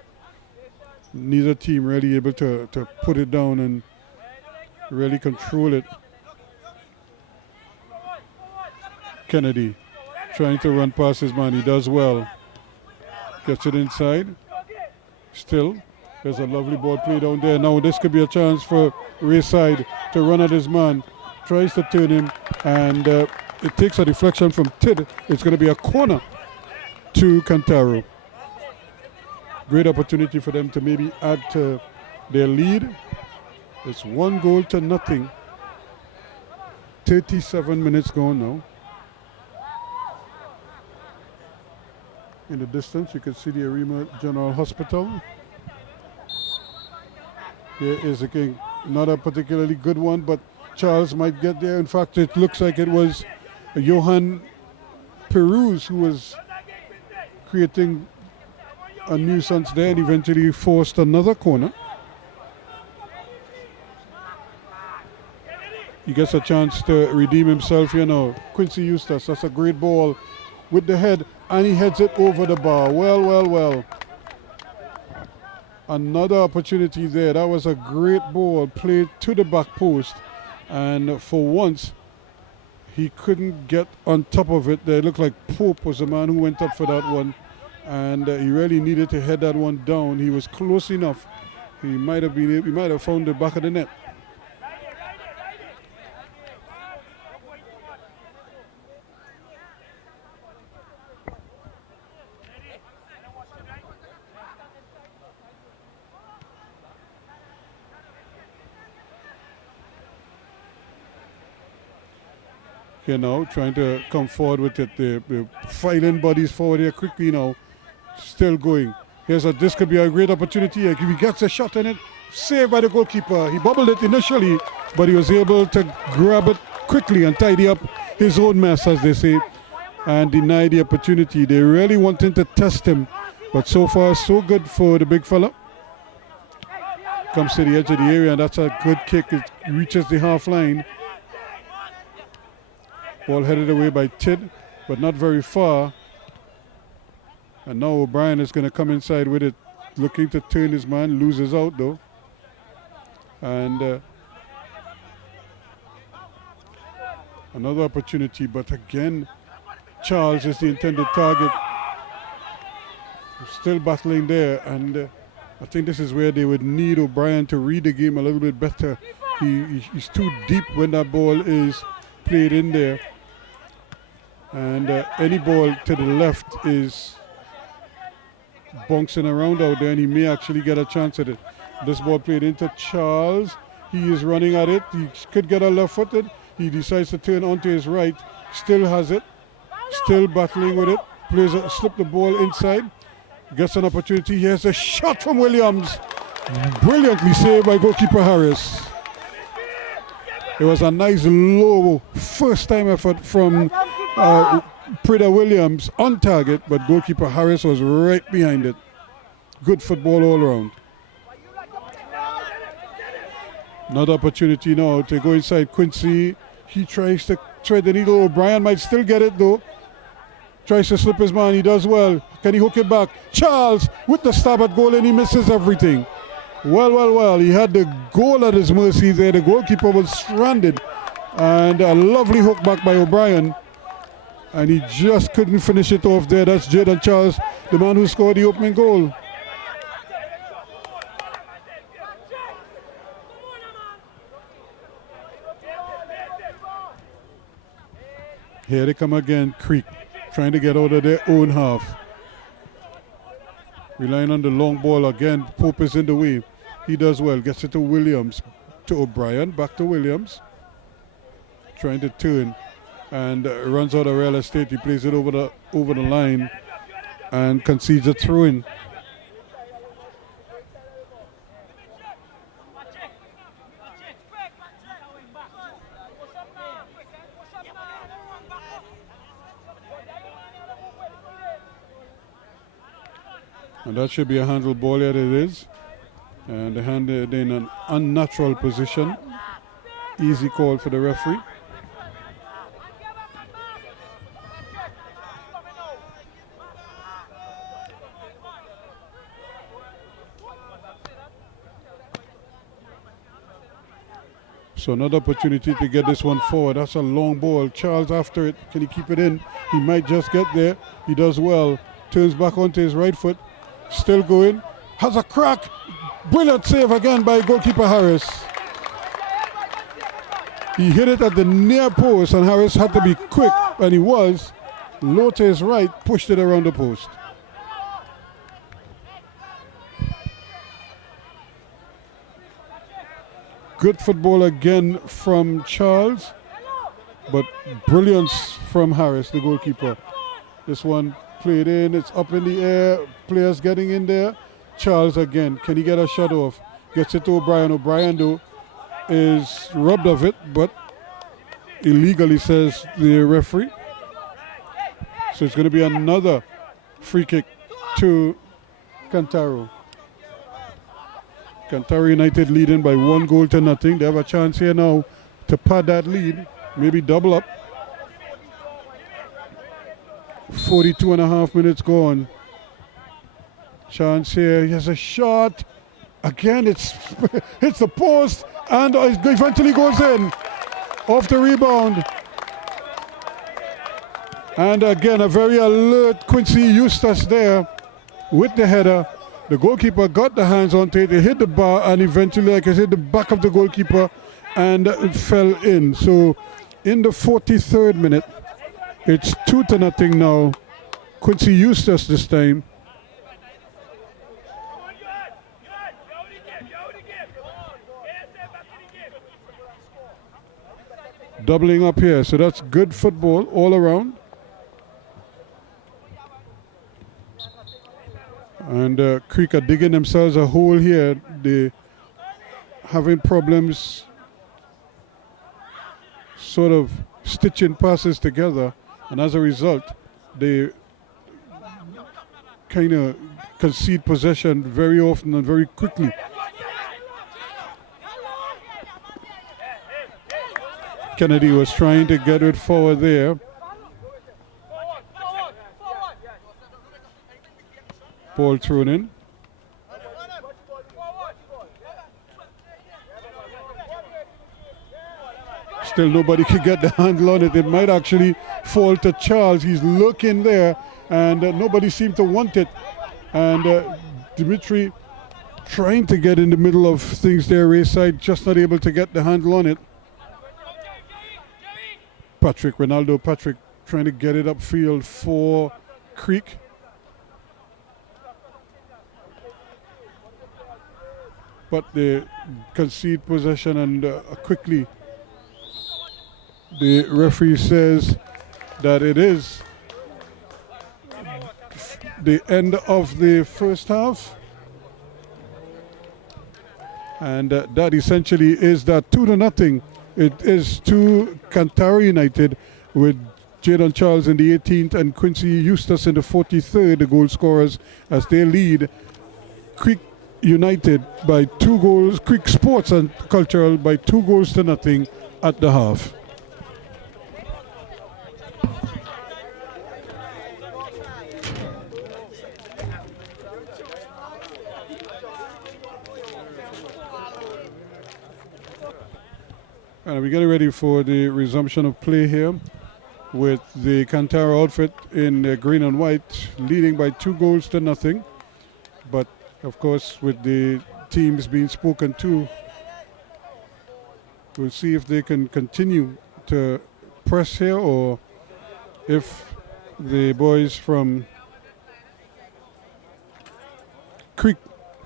Neither team really able to put it down and really control it. Kennedy trying to run past his man. He does well. Gets it inside. Still, there's a lovely ball play down there. Now this could be a chance for Rayside to run at his man. Tries to turn him, and it takes a deflection from Tid. It's going to be a corner to Cantaro. Great opportunity for them to maybe add to their lead. It's 1-0. 37 minutes gone now. In the distance, you can see the Arima General Hospital. There is again not a particularly good one, but Charles might get there. In fact, it looks like it was Johan Peruz who was creating a nuisance there and eventually forced another corner. He gets a chance to redeem himself, you know. Quincy Eustace, that's a great ball with the head, and he heads it over the bar. Well. Another opportunity there. That was a great ball played to the back post, and for once he couldn't get on top of it. It looked like Pope was the man who went up for that one, and he really needed to head that one down. He was close enough. He might have found the back of the net. You know, trying to come forward with it. The filing bodies forward here quickly now. Still going. This could be a great opportunity. If he gets a shot on it, saved by the goalkeeper. He bobbled it initially, but he was able to grab it quickly and tidy up his own mess, as they say, and deny the opportunity. They really wanted to test him, but so far so good for the big fella. Comes to the edge of the area, and that's a good kick. It reaches the half line. Ball headed away by Tid, but not very far. And now O'Brien is going to come inside with it, looking to turn his man, loses out though. And another opportunity, but again, Charles is the intended target. Still battling there, and I think this is where they would need O'Brien to read the game a little bit better. He's too deep when that ball is played in there. And any ball to the left is bouncing around out there, and he may actually get a chance at it. This ball played into Charles. He is running at it. He could get a left-footed. He decides to turn onto his right. Still has it. Still battling with it. Slip the ball inside. Gets an opportunity. Here's a shot from Williams. Brilliantly saved by goalkeeper Harris. It was a nice low first-time effort from Prida Williams on target, but goalkeeper Harris was right behind it. Good football all around. Another opportunity now to go inside Quincy. He tries to thread the needle. O'Brien might still get it though. Tries to slip his man. He does well. Can he hook it back? Charles with the stab at goal, and he misses everything. Well. He had the goal at his mercy there. The goalkeeper was stranded. And a lovely hook back by O'Brien. And he just couldn't finish it off there. That's Jaden Charles, the man who scored the opening goal. Here they come again, Creek, trying to get out of their own half. Relying on the long ball again. Pope is in the way. He does well. Gets it to Williams. To O'Brien. Back to Williams. Trying to turn. And runs out of real estate. He plays it over the line. And concedes a throw-in. And that should be a handle ball, yet it is. And the hand in an unnatural position. Easy call for the referee. So another opportunity to get this one forward. That's a long ball. Charles after it. Can he keep it in? He might just get there. He does well. Turns back onto his right foot. Still going. Has a crack. Brilliant save again by goalkeeper Harris. He hit it at the near post and Harris had to be quick, and he was. Low to his right, pushed it around the post. Good football again from Charles, but brilliance from Harris, the goalkeeper. This one played in, it's up in the air, players getting in there. Charles again, can he get a shot off? Gets it to O'Brien. O'Brien though is robbed of it, but illegally, says the referee. So it's going to be another free kick to Cantaro. Cantaro United leading by 1-0. They have a chance here now to pad that lead, maybe double up. 42.5 minutes gone. Chance here, he has a shot. Again, it's the post, and it eventually goes in. Off the rebound. And again, a very alert Quincy Eustace there with the header. The goalkeeper got the hands on it, it hit the bar, and eventually, like I said, the back of the goalkeeper, and it fell in. So in the 43rd minute, it's 2-0 now. Quincy Eustace this time. Doubling up here, so that's good football all around. And Creek are digging themselves a hole here. They having problems sort of stitching passes together, and as a result, they kind of concede possession very often and very quickly. Kennedy was trying to get it forward there. Ball thrown in. Still nobody could get the handle on it. It might actually fall to Charles. He's looking there, and nobody seemed to want it. And Dimitri trying to get in the middle of things there, Rayside, just not able to get the handle on it. Ronaldo Patrick trying to get it upfield for Creek. But they concede possession, and quickly the referee says that it is the end of the first half. And that essentially is that 2-0. It is to Cantara United, with Jadon Charles in the 18th and Quincy Eustace in the 43rd, the goal scorers, as they lead Creek United by 2 goals, Creek Sports and Cultural by 2-0 at the half. And we're getting ready for the resumption of play here, with the Cantara outfit in green and white leading by 2-0. But of course, with the teams being spoken to, we'll see if they can continue to press here, or if the boys from Creek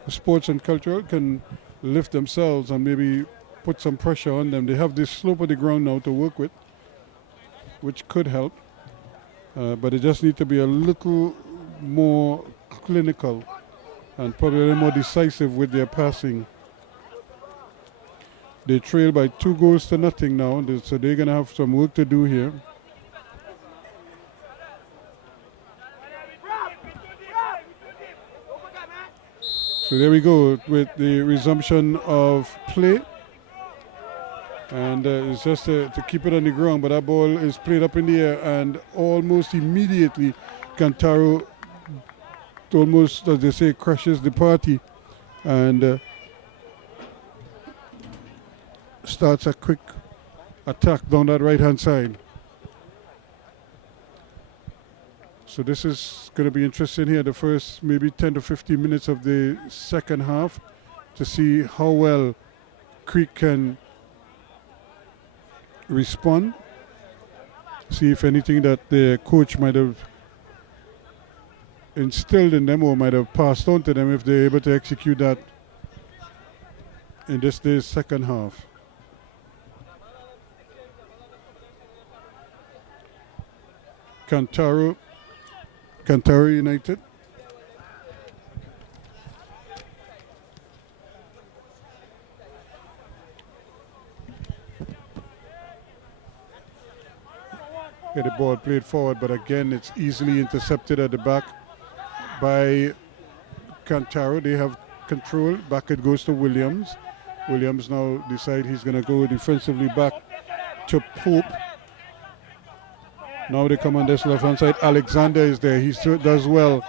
Sports and Cultural can lift themselves and maybe put some pressure on them. They have this slope of the ground now to work with, which could help, but they just need to be a little more clinical and probably a little more decisive with their passing. They trail by 2-0 now, so they're going to have some work to do here. So there we go with the resumption of play. And it's just to keep it on the ground, but that ball is played up in the air, and almost immediately Cantaro almost, as they say, crashes the party and starts a quick attack down that right-hand side. So this is going to be interesting here, the first maybe 10 to 15 minutes of the second half, to see how well Creek can respond, see if anything that the coach might have instilled in them or might have passed on to them, if they're able to execute that in this day's second half. Cantara United. Get the ball played forward, but again it's easily intercepted at the back by Cantaro. They have control. Back it goes to Williams. Williams now decides he's going to go defensively back to Pope. Now they come on this left hand side. Alexander is there. He does well.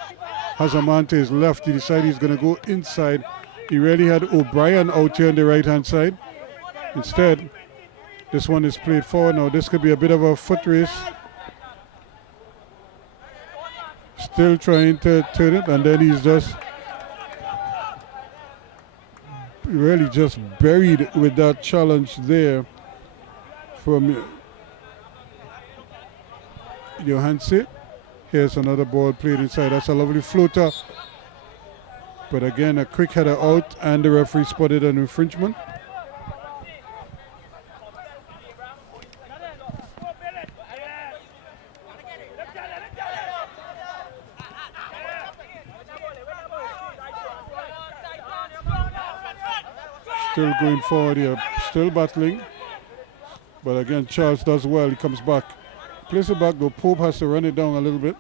Has a man to his left. He decides he's going to go inside. He really had O'Brien out here on the right hand side. Instead, this one is played forward. Now this could be a bit of a foot race. Still trying to turn it, and then he's just really just buried with that challenge there from Johansi. Here's another ball played inside. That's a lovely floater. But again, a quick header out, and the referee spotted an infringement. Still going forward here, still battling. But again, Charles does well. He comes back. Plays it back though. Pope has to run it down a little bit.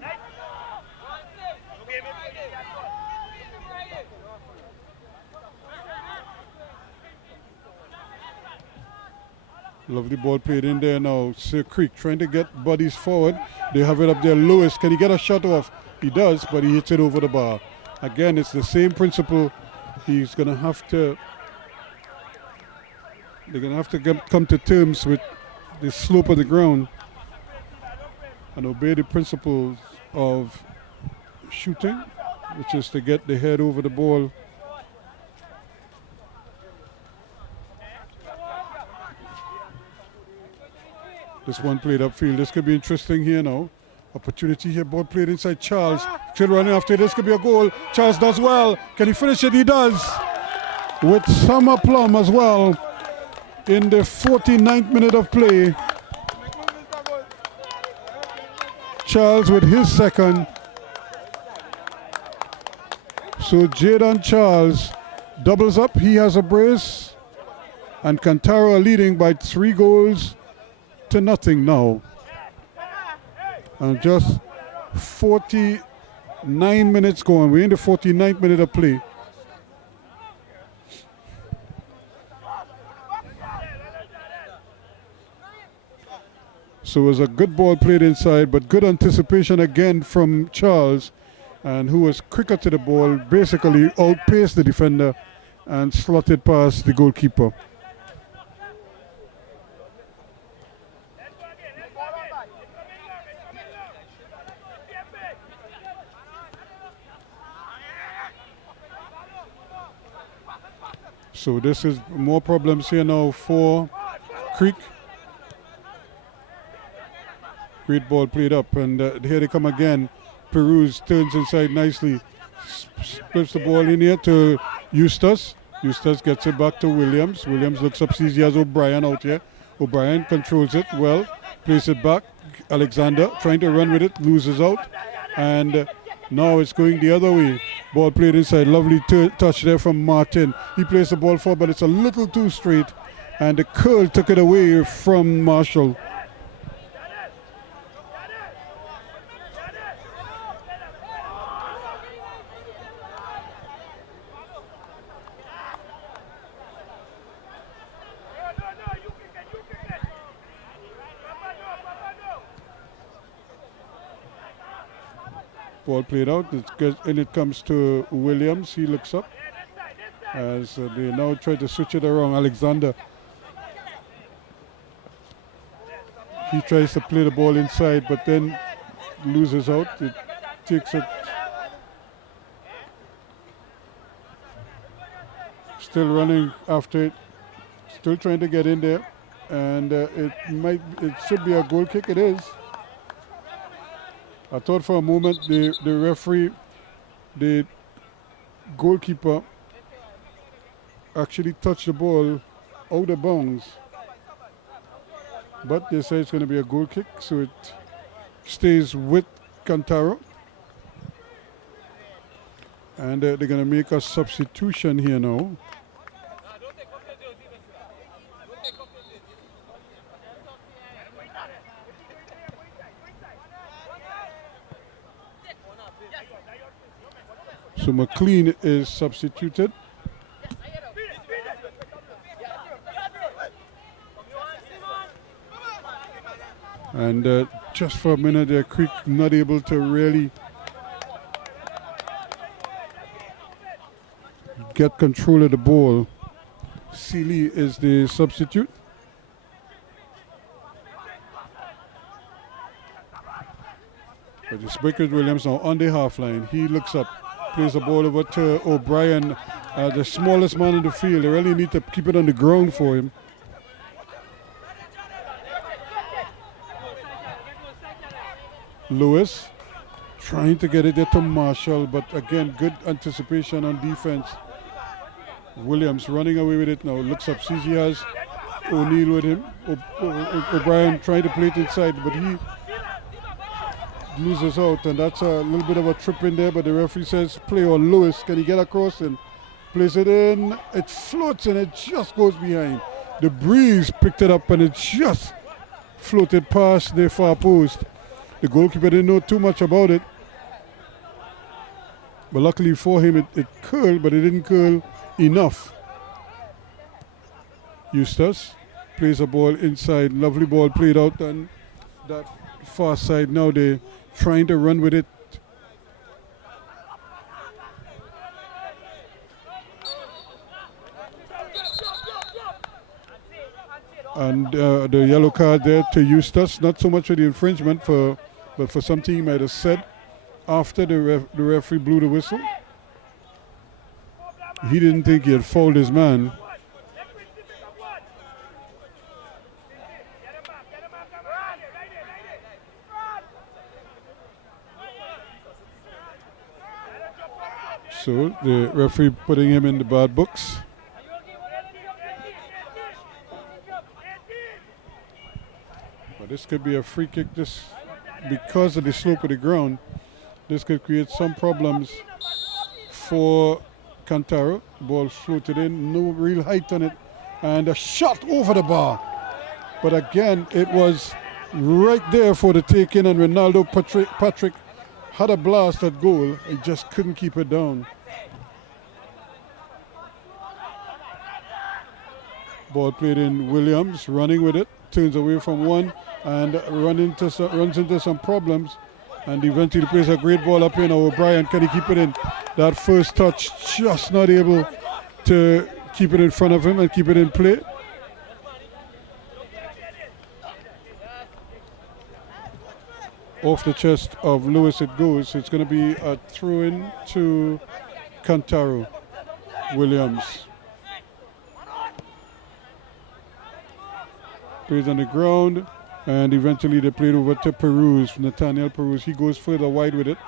Lovely ball played in there now. Sir Creek trying to get bodies forward. They have it up there. Lewis, can he get a shot off? He does, but he hits it over the bar. Again, it's the same principle. He's going to have to... They're going to have to come to terms with the slope of the ground and obey the principles of shooting, which is to get the head over the ball. This one played upfield. This could be interesting here now. Opportunity here. Ball played inside Charles. Still running after. This could be a goal. Charles does well. Can he finish it? He does. With some aplomb as well. In the 49th minute of play, Charles with his second. So Jadon Charles doubles up. He has a brace. And Cantara leading by 3-0 now. And just 49 minutes going. We're in the 49th minute of play. So it was a good ball played inside, but good anticipation again from Charles, and who was quicker to the ball, basically outpaced the defender and slotted past the goalkeeper. So this is more problems here now for Creek. Great ball played up, and here they come again. Peruz turns inside nicely, splits the ball in here to Eustace. Eustace gets it back to Williams. Williams looks up, sees he has O'Brien out here. O'Brien controls it well, plays it back. Alexander trying to run with it, loses out, and now it's going the other way. Ball played inside, lovely touch there from Martin. He plays the ball forward, but it's a little too straight, and the curl took it away from Marshall. Ball played out, and it comes to Williams. He looks up as they now try to switch it around. Alexander. He tries to play the ball inside, but then loses out. It takes it. Still running after it. Still trying to get in there. And it should be a goal kick. It is. I thought for a moment the referee, the goalkeeper, actually touched the ball out of bounds. But they say it's going to be a goal kick, so it stays with Cantaro. And they're going to make a substitution here now. So McLean is substituted. And just for a minute there, Creek not able to really get control of the ball. Seeley is the substitute. But it's Wicked Williams now on the half line. He looks up, plays the ball over to O'Brien, the smallest man in the field. They really need to keep it on the ground for him. Lewis trying to get it there to Marshall, but again, good anticipation on defense. Williams running away with it now, looks up, sees he has O'Neill with him. O'Brien trying to play it inside, but he loses out, and that's a little bit of a trip in there, but the referee says play on Lewis. Can he get across and plays it in? It floats and it just goes behind. The breeze picked it up and it just floated past the far post. The goalkeeper didn't know too much about it, but luckily for him it curled, but it didn't curl enough. Eustace plays a ball inside, lovely ball played out on that far side. Now they're trying to run with it. And the yellow card there to Eustace, not so much for the infringement, but for something he might have said after the referee blew the whistle. He didn't think he had fouled his man. So the referee putting him in the bad books. But this could be a free kick. This, because of the slope of the ground, this could create some problems for Cantaro. The ball floated in, no real height on it, and a shot over the bar. But again, it was right there for the take-in, and Ronaldo Patrick had a blast at goal. He just couldn't keep it down. Ball played in. Williams running with it, turns away from one and runs into some problems, and eventually plays a great ball up here now. O'Brien, can he keep it in? That first touch, just not able to keep it in front of him and keep it in play. Off the chest of Lewis it goes. It's going to be a throw-in to Cantaro. Williams plays on the ground, and eventually they played over to Peruz, Nathaniel Peruz. He goes further wide with it,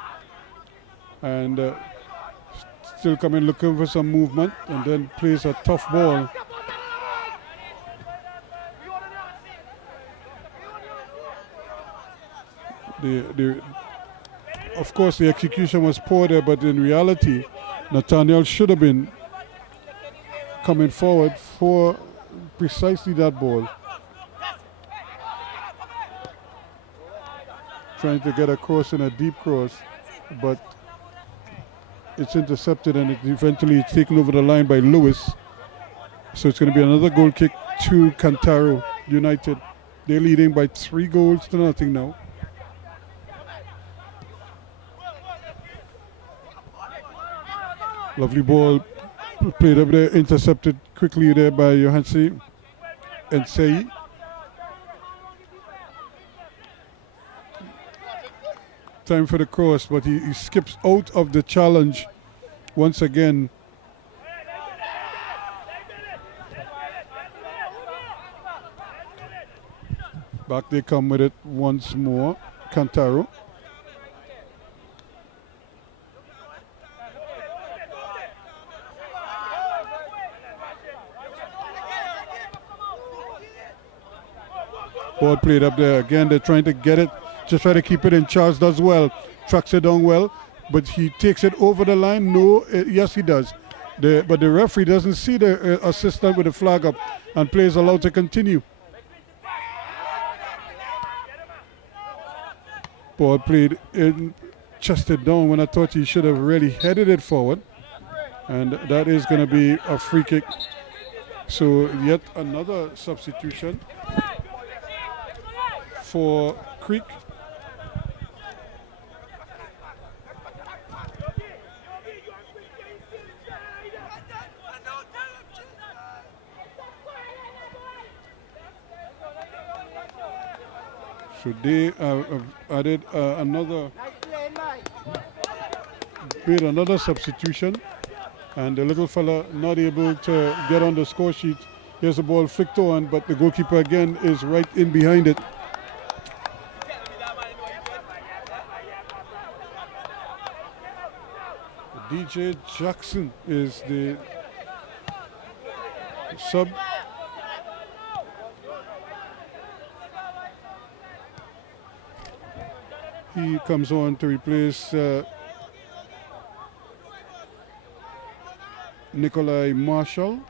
and still coming looking for some movement, and then plays a tough ball. Of course, the execution was poor there, but in reality, Nathaniel should have been coming forward for precisely that ball. Trying to get across in a deep cross, but it's intercepted, and it eventually is taken over the line by Lewis. So it's going to be another goal kick to Cantaro United. They're leading by 3-0 now. Lovely ball played up there, intercepted quickly there by Johansi Ensei. Time for the cross, but he skips out of the challenge once again. Back they come with it once more. Cantaro. Ball played up there again. They're trying to get it. Just try to keep it in. Charles does well. Tracks it down well. But he takes it over the line. No, yes he does. But the referee doesn't see the assistant with the flag up, and play is allowed to continue. Ball played in, chested down when I thought he should have really headed it forward. And that is going to be a free kick. So yet another substitution for Creek. So they have added another substitution, and the little fella not able to get on the score sheet. Here's the ball flicked on, but the goalkeeper again is right in behind it. DJ Jackson is the sub. He comes on to replace Nikolai Marshall.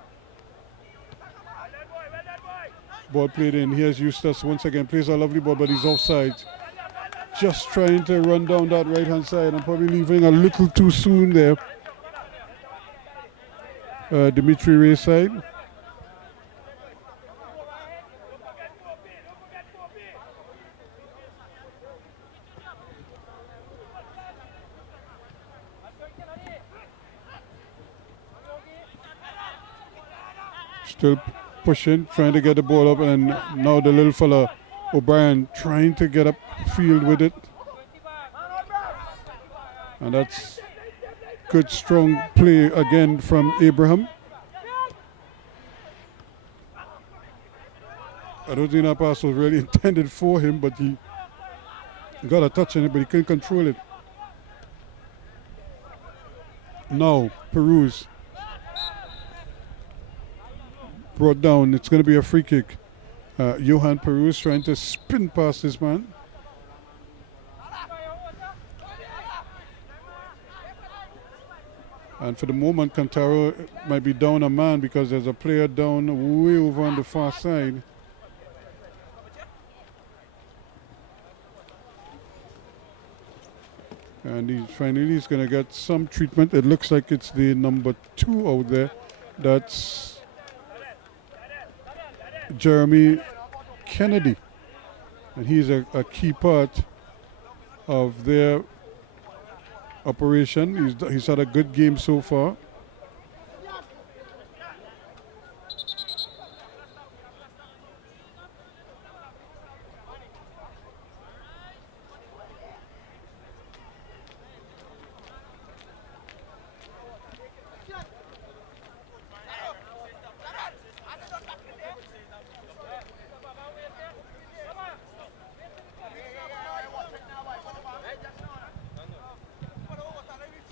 Ball played in. Here's Eustace once again. Plays a lovely ball, but he's offside. Just trying to run down that right-hand side and probably leaving a little too soon there. Dimitri Ray's side. Still pushing, trying to get the ball up, and now the little fella O'Brien trying to get up field with it. And that's good strong play again from Abraham. I don't think that pass was really intended for him, but he got a touch on it, but he couldn't control it. Now Peru's brought down. It's going to be a free kick. Johan Peru's trying to spin past this man. And for the moment, Cantaro might be down a man because there's a player down way over on the far side. And he's going to get some treatment. It looks like it's the number 2 out there. That's Jeremy Kennedy. And he's a key part of their operation. He's had a good game so far.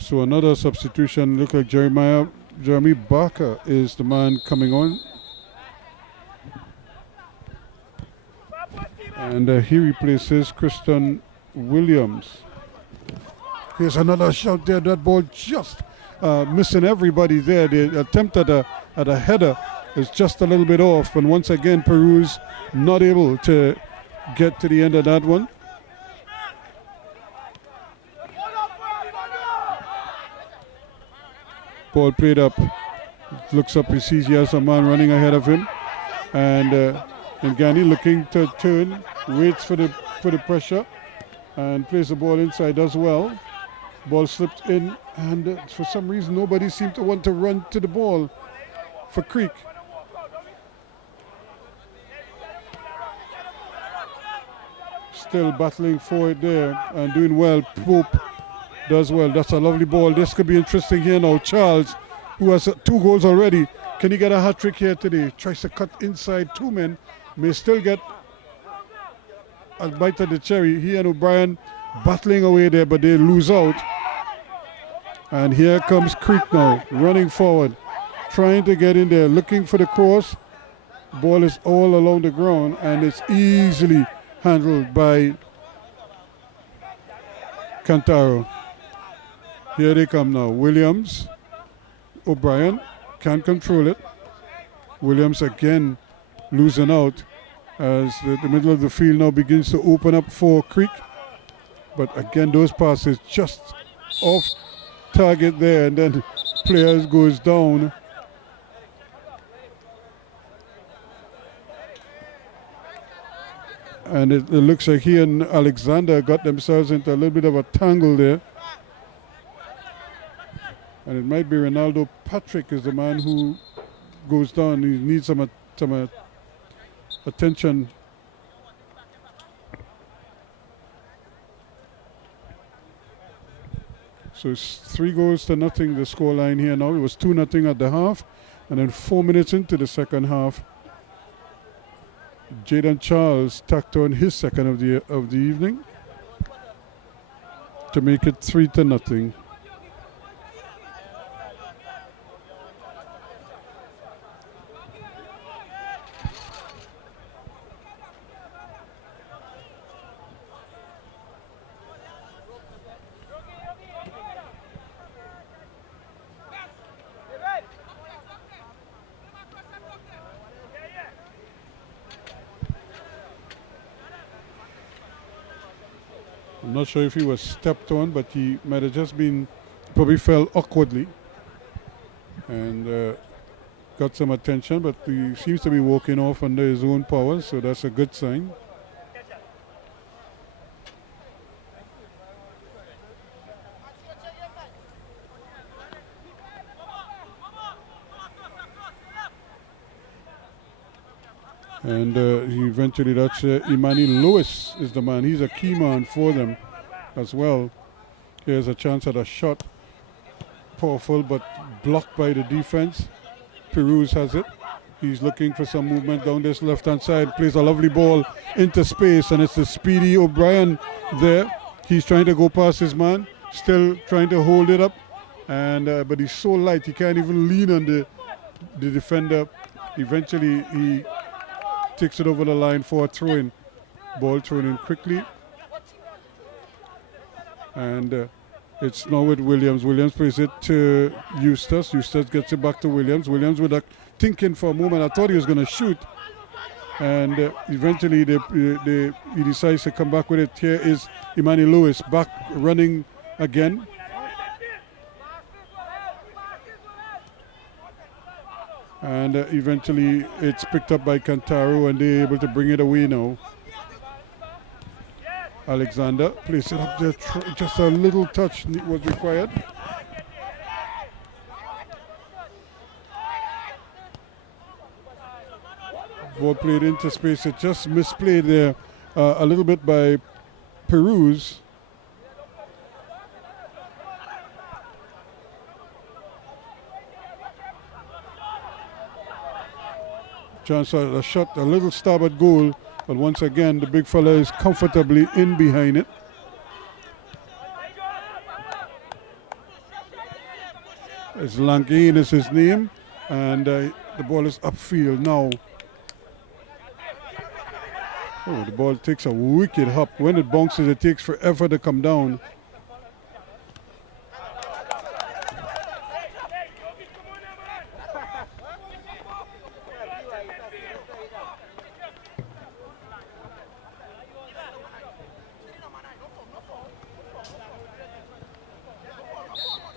So another substitution. Look like Jeremy Barker is the man coming on. And he replaces Kristen Williams. Here's another shot there. That ball just missing everybody there. The attempt at a header is just a little bit off. And once again, Peru's not able to get to the end of that one. Ball played up. Looks up, he sees he has a man running ahead of him. And Ngani looking to turn, waits for the pressure and plays the ball inside as well. Ball slipped in, and for some reason nobody seemed to want to run to the ball for Creek. Still battling for it there and doing well. Pope does well. That's a lovely ball. This could be interesting here now. Charles, who has 2 goals already. Can he get a hat trick here today? Tries to cut inside 2 men. May still get a bite of the cherry. He and O'Brien battling away there, but they lose out. And here comes Creek now, running forward, trying to get in there, looking for the cross. Ball is all along the ground, and it's easily handled by Cantaro. Here they come now. Williams, O'Brien can't control it. Williams again losing out as the middle of the field now begins to open up for Creek. But again, those passes just off target there, and then players goes down. And it looks like he and Alexander got themselves into a little bit of a tangle there. And it might be Ronaldo Patrick is the man who goes down. He needs some attention. So it's 3-0 the score line here now. It was 2-0 at the half. And then 4 minutes into the second half, Jaden Charles tacked on his second of the evening to make it 3-0. I'm not sure if he was stepped on, but he might have just probably fell awkwardly and got some attention, but he seems to be walking off under his own powers, so that's a good sign. And eventually that's Imani Lewis is the man. He's a key man for them as well. Here's a chance at a shot. Powerful, but blocked by the defense. Peruz has it. He's looking for some movement down this left-hand side. Plays a lovely ball into space, and it's the speedy O'Brien there. He's trying to go past his man. Still trying to hold it up. And but he's so light, he can't even lean on the defender. Eventually, he takes it over the line for a throw-in. Ball thrown in quickly. And it's now with Williams. Williams plays it to Eustace. Eustace gets it back to Williams. Williams with a thinking for a moment. I thought he was going to shoot. And eventually he decides to come back with it. Here is Imani Lewis back running again. And eventually it's picked up by Cantaro, and they're able to bring it away now. Alexander places it up there. Just a little touch was required. Ball played into space. It just misplayed there a little bit by Peruz. Chance at a shot, a little stab at goal, but once again the big fella is comfortably in behind it. It's Langain is his name, and the ball is upfield now. Oh, the ball takes a wicked hop. When it bounces, it takes forever to come down.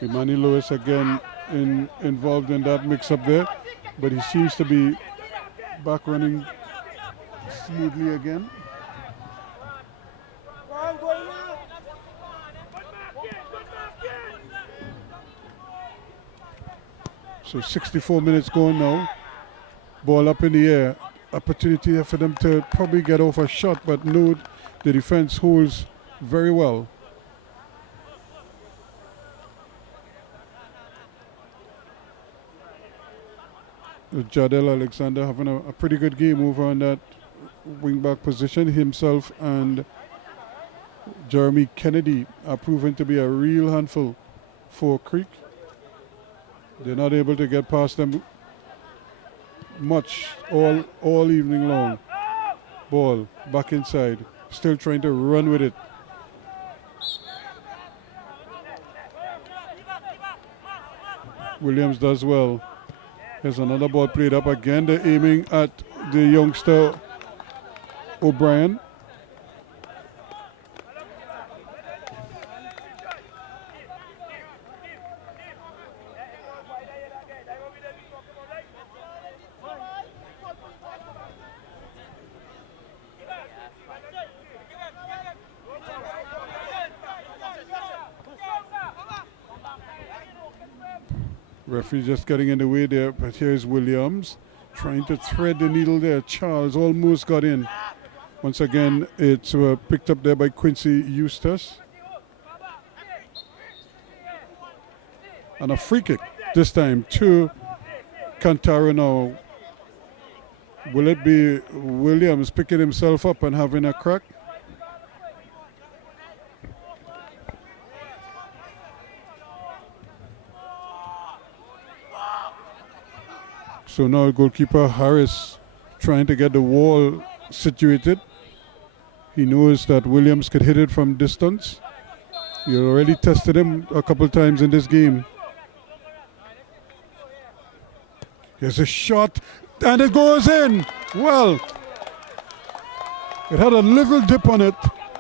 Imani Lewis again involved in that mix-up there, but he seems to be back running smoothly again. So 64 minutes gone now. Ball up in the air. Opportunity for them to probably get off a shot, but no, the defense holds very well. Jadel Alexander having a pretty good game over on that wing-back position. Himself and Jeremy Kennedy are proven to be a real handful for Creek. They're not able to get past them much all evening long. Ball back inside, still trying to run with it. Williams does well. Here's another ball played up again. They're aiming at the youngster O'Brien. Referee just getting in the way there, but here's Williams trying to thread the needle there. Charles almost got in. Once again, it's picked up there by Quincy Eustace. And a free kick this time to Cantaro now. Will it be Williams picking himself up and having a crack? So now goalkeeper Harris trying to get the wall situated. He knows that Williams could hit it from distance. He already tested him a couple times in this game. Here's a shot and it goes in. Well, it had a little dip on it,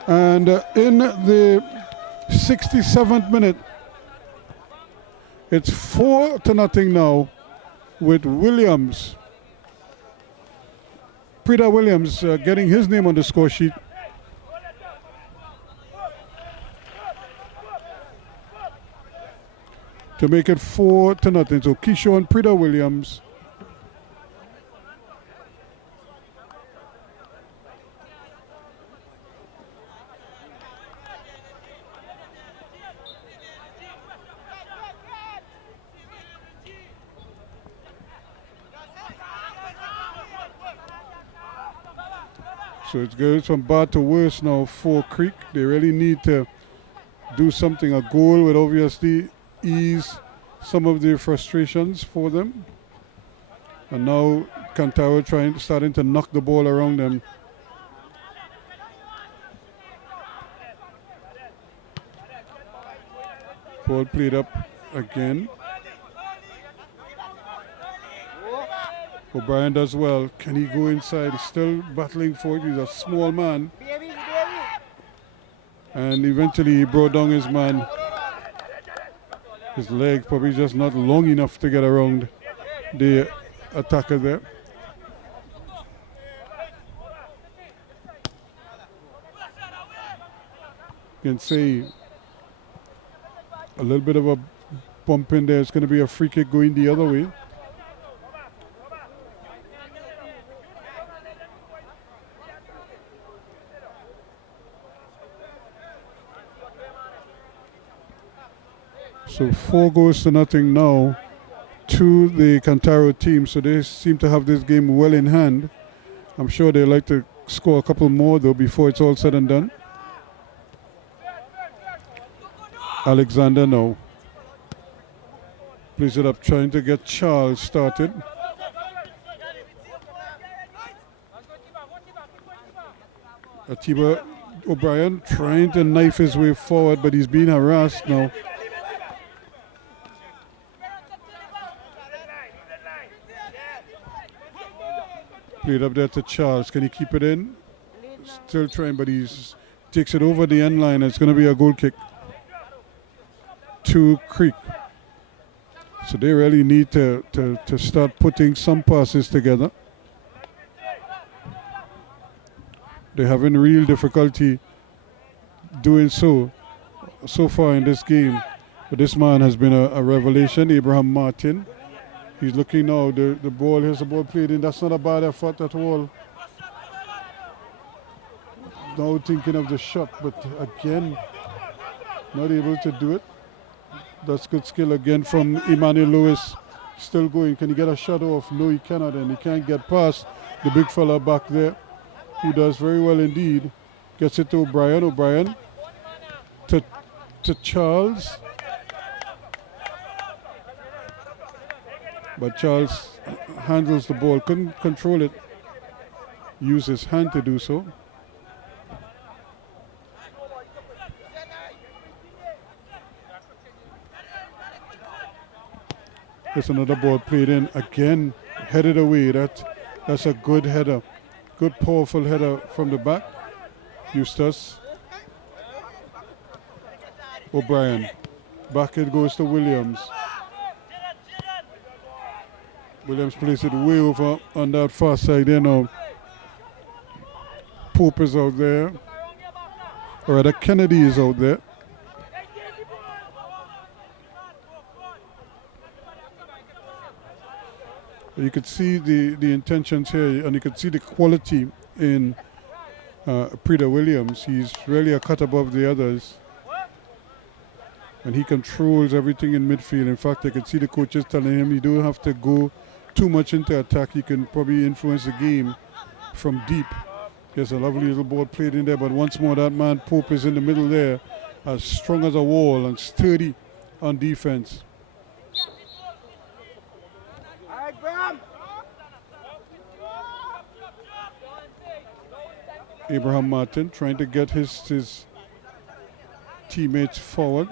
and in the 67th minute, it's 4-0 now. With Williams, Prida Williams getting his name on the score sheet. To make it 4-0. So Keyshawn Prida Williams. So it goes from bad to worse now for Creek. They really need to do something. A goal would obviously ease some of the frustrations for them. And now Cantaro starting to knock the ball around them. Ball played up again. O'Brien does well. Can he go inside? Still battling for it. He's a small man. And eventually he brought down his man. His leg probably just not long enough to get around the attacker there. You can see a little bit of a bump in there. It's going to be a free kick going the other way. So 4-0 now to the Cantaro team. So they seem to have this game well in hand. I'm sure they like to score a couple more though before it's all said and done. Alexander now plays it up, trying to get Charles started. Atiba O'Brien trying to knife his way forward, but he's being harassed now. Played up there to Charles. Can he keep it in? Still trying, but he takes it over the end line. It's going to be a goal kick to Creek. So they really need to start putting some passes together. They're having real difficulty doing so far in this game. But this man has been a revelation, Abraham Martin. He's looking now. The ball, here's the ball played in. That's not a bad effort at all. Now thinking of the shot, but again, not able to do it. That's good skill again from Emmanuel Lewis. Still going. Can he get a shot off? No, he cannot, and he can't get past the big fella back there, who does very well indeed. Gets it to O'Brien. O'Brien to Charles. But Charles handles the ball, couldn't control it. Use his hand to do so. There's another ball played in again, headed away. That's a good header, good powerful header from the back. Eustace, O'Brien, back it goes to Williams. Williams plays it way over on that far side there now. Pope is out there, or rather Kennedy is out there. You could see the intentions here, and you could see the quality in Prida Williams. He's really a cut above the others, and he controls everything in midfield. In fact, I could see the coaches telling him you don't have to go too much into attack. You can probably influence the game from deep. There's a lovely little ball played in there, but once more that man Pope is in the middle there, as strong as a wall and sturdy on defense. Abraham Martin trying to get his teammates forward.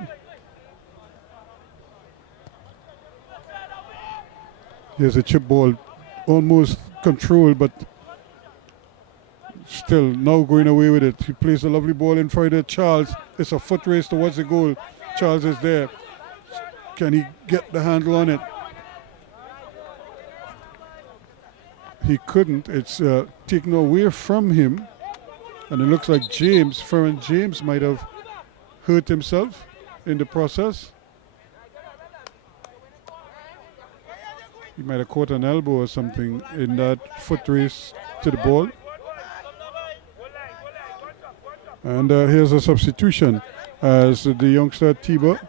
Here's a chip ball, almost controlled, but still now going away with it. He plays a lovely ball in front of Charles. It's a foot race towards the goal. Charles is there. Can he get the handle on it? He couldn't. It's taken away from him. And it looks like Ferren James might have hurt himself in the process. He might have caught an elbow or something in that foot race to the ball. And here's a substitution as the youngster Tiba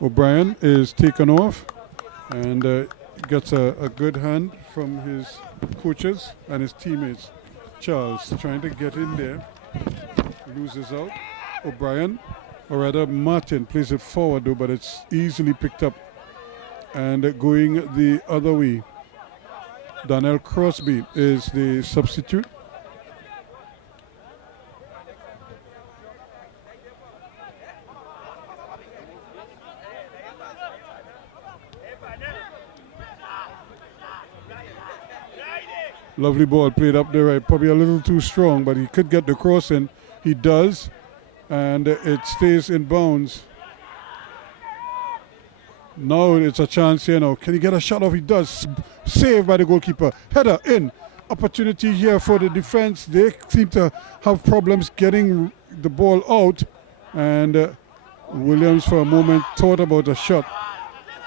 O'Brien is taken off and gets a good hand from his coaches and his teammates. Charles trying to get in there, loses out. O'Brien, or rather Martin, plays it forward though, but it's easily picked up and going the other way. Donnell Crosby is the substitute. Lovely ball played up there, right? Probably a little too strong, but he could get the cross in. He does, and it stays in bounds. Now it's a chance here now. Can he get a shot off? He does. Saved by the goalkeeper. Header in. Opportunity here for the defense. They seem to have problems getting the ball out, and Williams for a moment thought about a shot.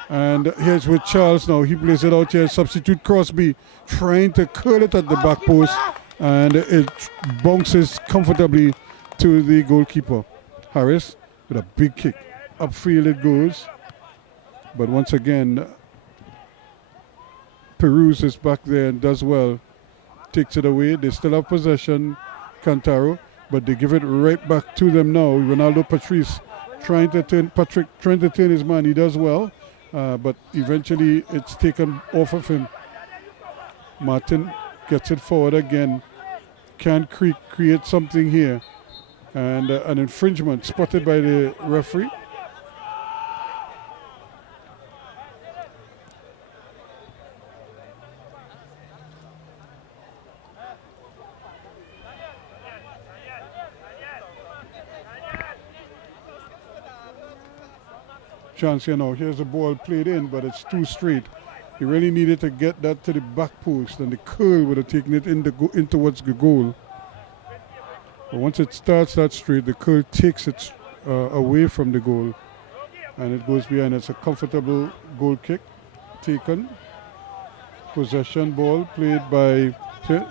And here's with Charles now. He plays it out here. Substitute Crosby trying to curl it at the back post. And it bounces comfortably to the goalkeeper. Harris with a big kick. Upfield it goes. But once again, Peruse is back there and does well. Takes it away. They still have possession, Cantaro. But they give it right back to them now. Ronaldo Patrice trying to turn his man. He does well. But eventually it's taken off of him. Martin gets it forward again. Can create something here. And an infringement spotted by the referee. Chance here now. Here's the ball played in, but it's too straight. He really needed to get that to the back post, and the curl would have taken it in towards the goal. But once it starts that straight, the curl takes it away from the goal. and it goes behind. It's a comfortable goal kick taken. Possession ball played by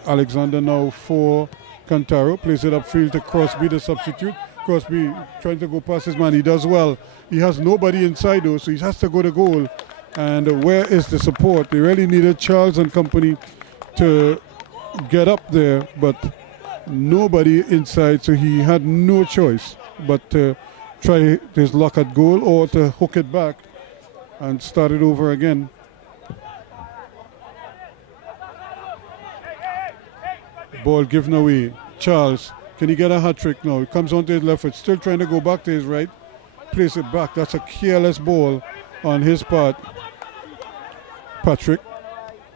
Alexander now for Cantaro. Plays it upfield to Crosby, the substitute. Crosby trying to go past his man. He does well. He has nobody inside though, so he has to go to goal. And where is the support? They really needed Charles and company to get up there, but nobody inside, so he had no choice but to try his luck at goal or to hook it back and start it over again. Ball given away. Charles, can he get a hat-trick now? He comes onto his left foot, still trying to go back to his right. Place it back. That's a careless ball on his part.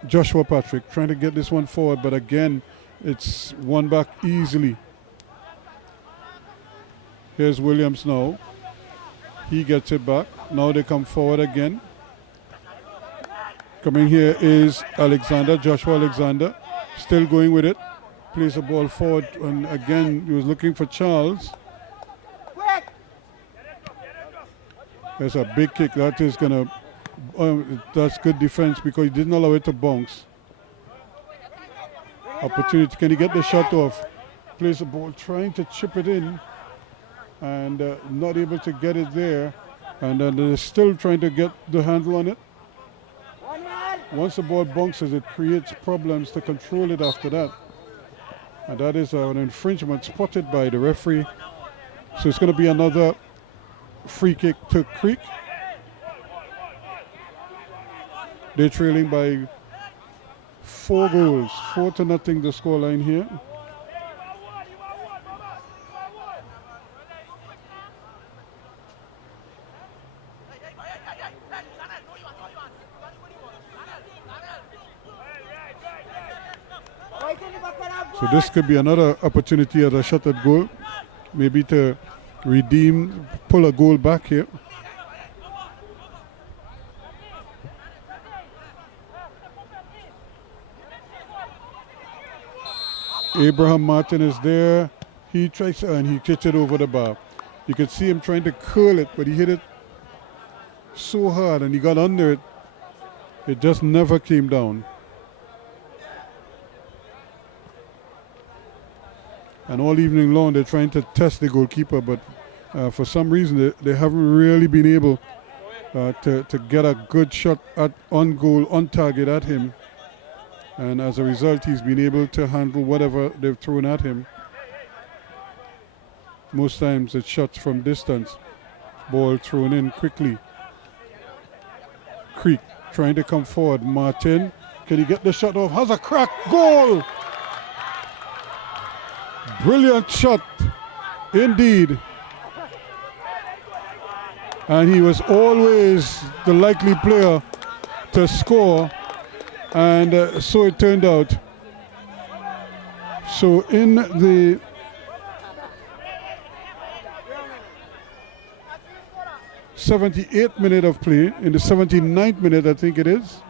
Joshua Patrick, trying to get this one forward, but again, it's won back easily. Here's Williams now. He gets it back. Now they come forward again. Coming here is Joshua Alexander, still going with it. Plays the ball forward, and again, he was looking for Charles. There's a big kick. That is gonna, that's good defense because he didn't allow it to bounce. Opportunity, can he get the shot off? Plays the ball, trying to chip it in, and not able to get it there. And then they're still trying to get the handle on it. Once the ball bounces, it creates problems to control it after that. And that is an infringement spotted by the referee. So it's going to be another free kick to Creek. They're trailing by 4 goals, 4-0 the scoreline here. So this could be another opportunity at a shot at goal, maybe to pull a goal back here. Abraham Martin is there. He tries and he kicks it over the bar. You can see him trying to curl it, but he hit it so hard and he got under it. It just never came down. And all evening long, they're trying to test the goalkeeper, but for some reason, they haven't really been able to get a good shot on goal, on target at him. And as a result, he's been able to handle whatever they've thrown at him. Most times, it's shots from distance. Ball thrown in quickly. Creek trying to come forward. Martin, can he get the shot off? Has a crack. Goal! Brilliant shot, indeed. And he was always the likely player to score, and so it turned out. So in the '78th minute of play, in the 79th minute, I think it is,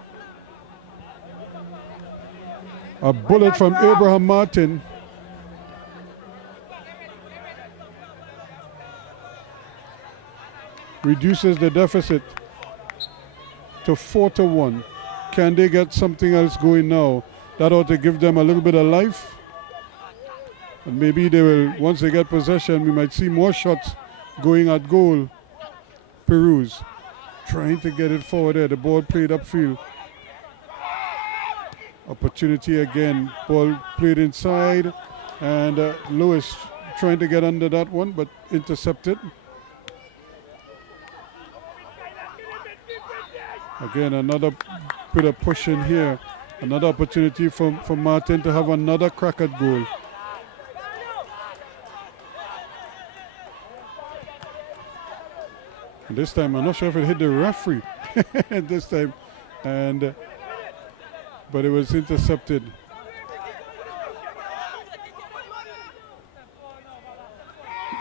a bullet from Abraham Martin reduces the deficit to 4-1. Can they get something else going now? That ought to give them a little bit of life. And maybe they will, once they get possession, we might see more shots going at goal. Peruz trying to get it forward there. The ball played upfield. Opportunity again. Ball played inside. And Lewis trying to get under that one, but intercepted. Again, another bit of push in here. Another opportunity for Martin to have another crack at goal. And this time, I'm not sure if it hit the referee this time. But it was intercepted.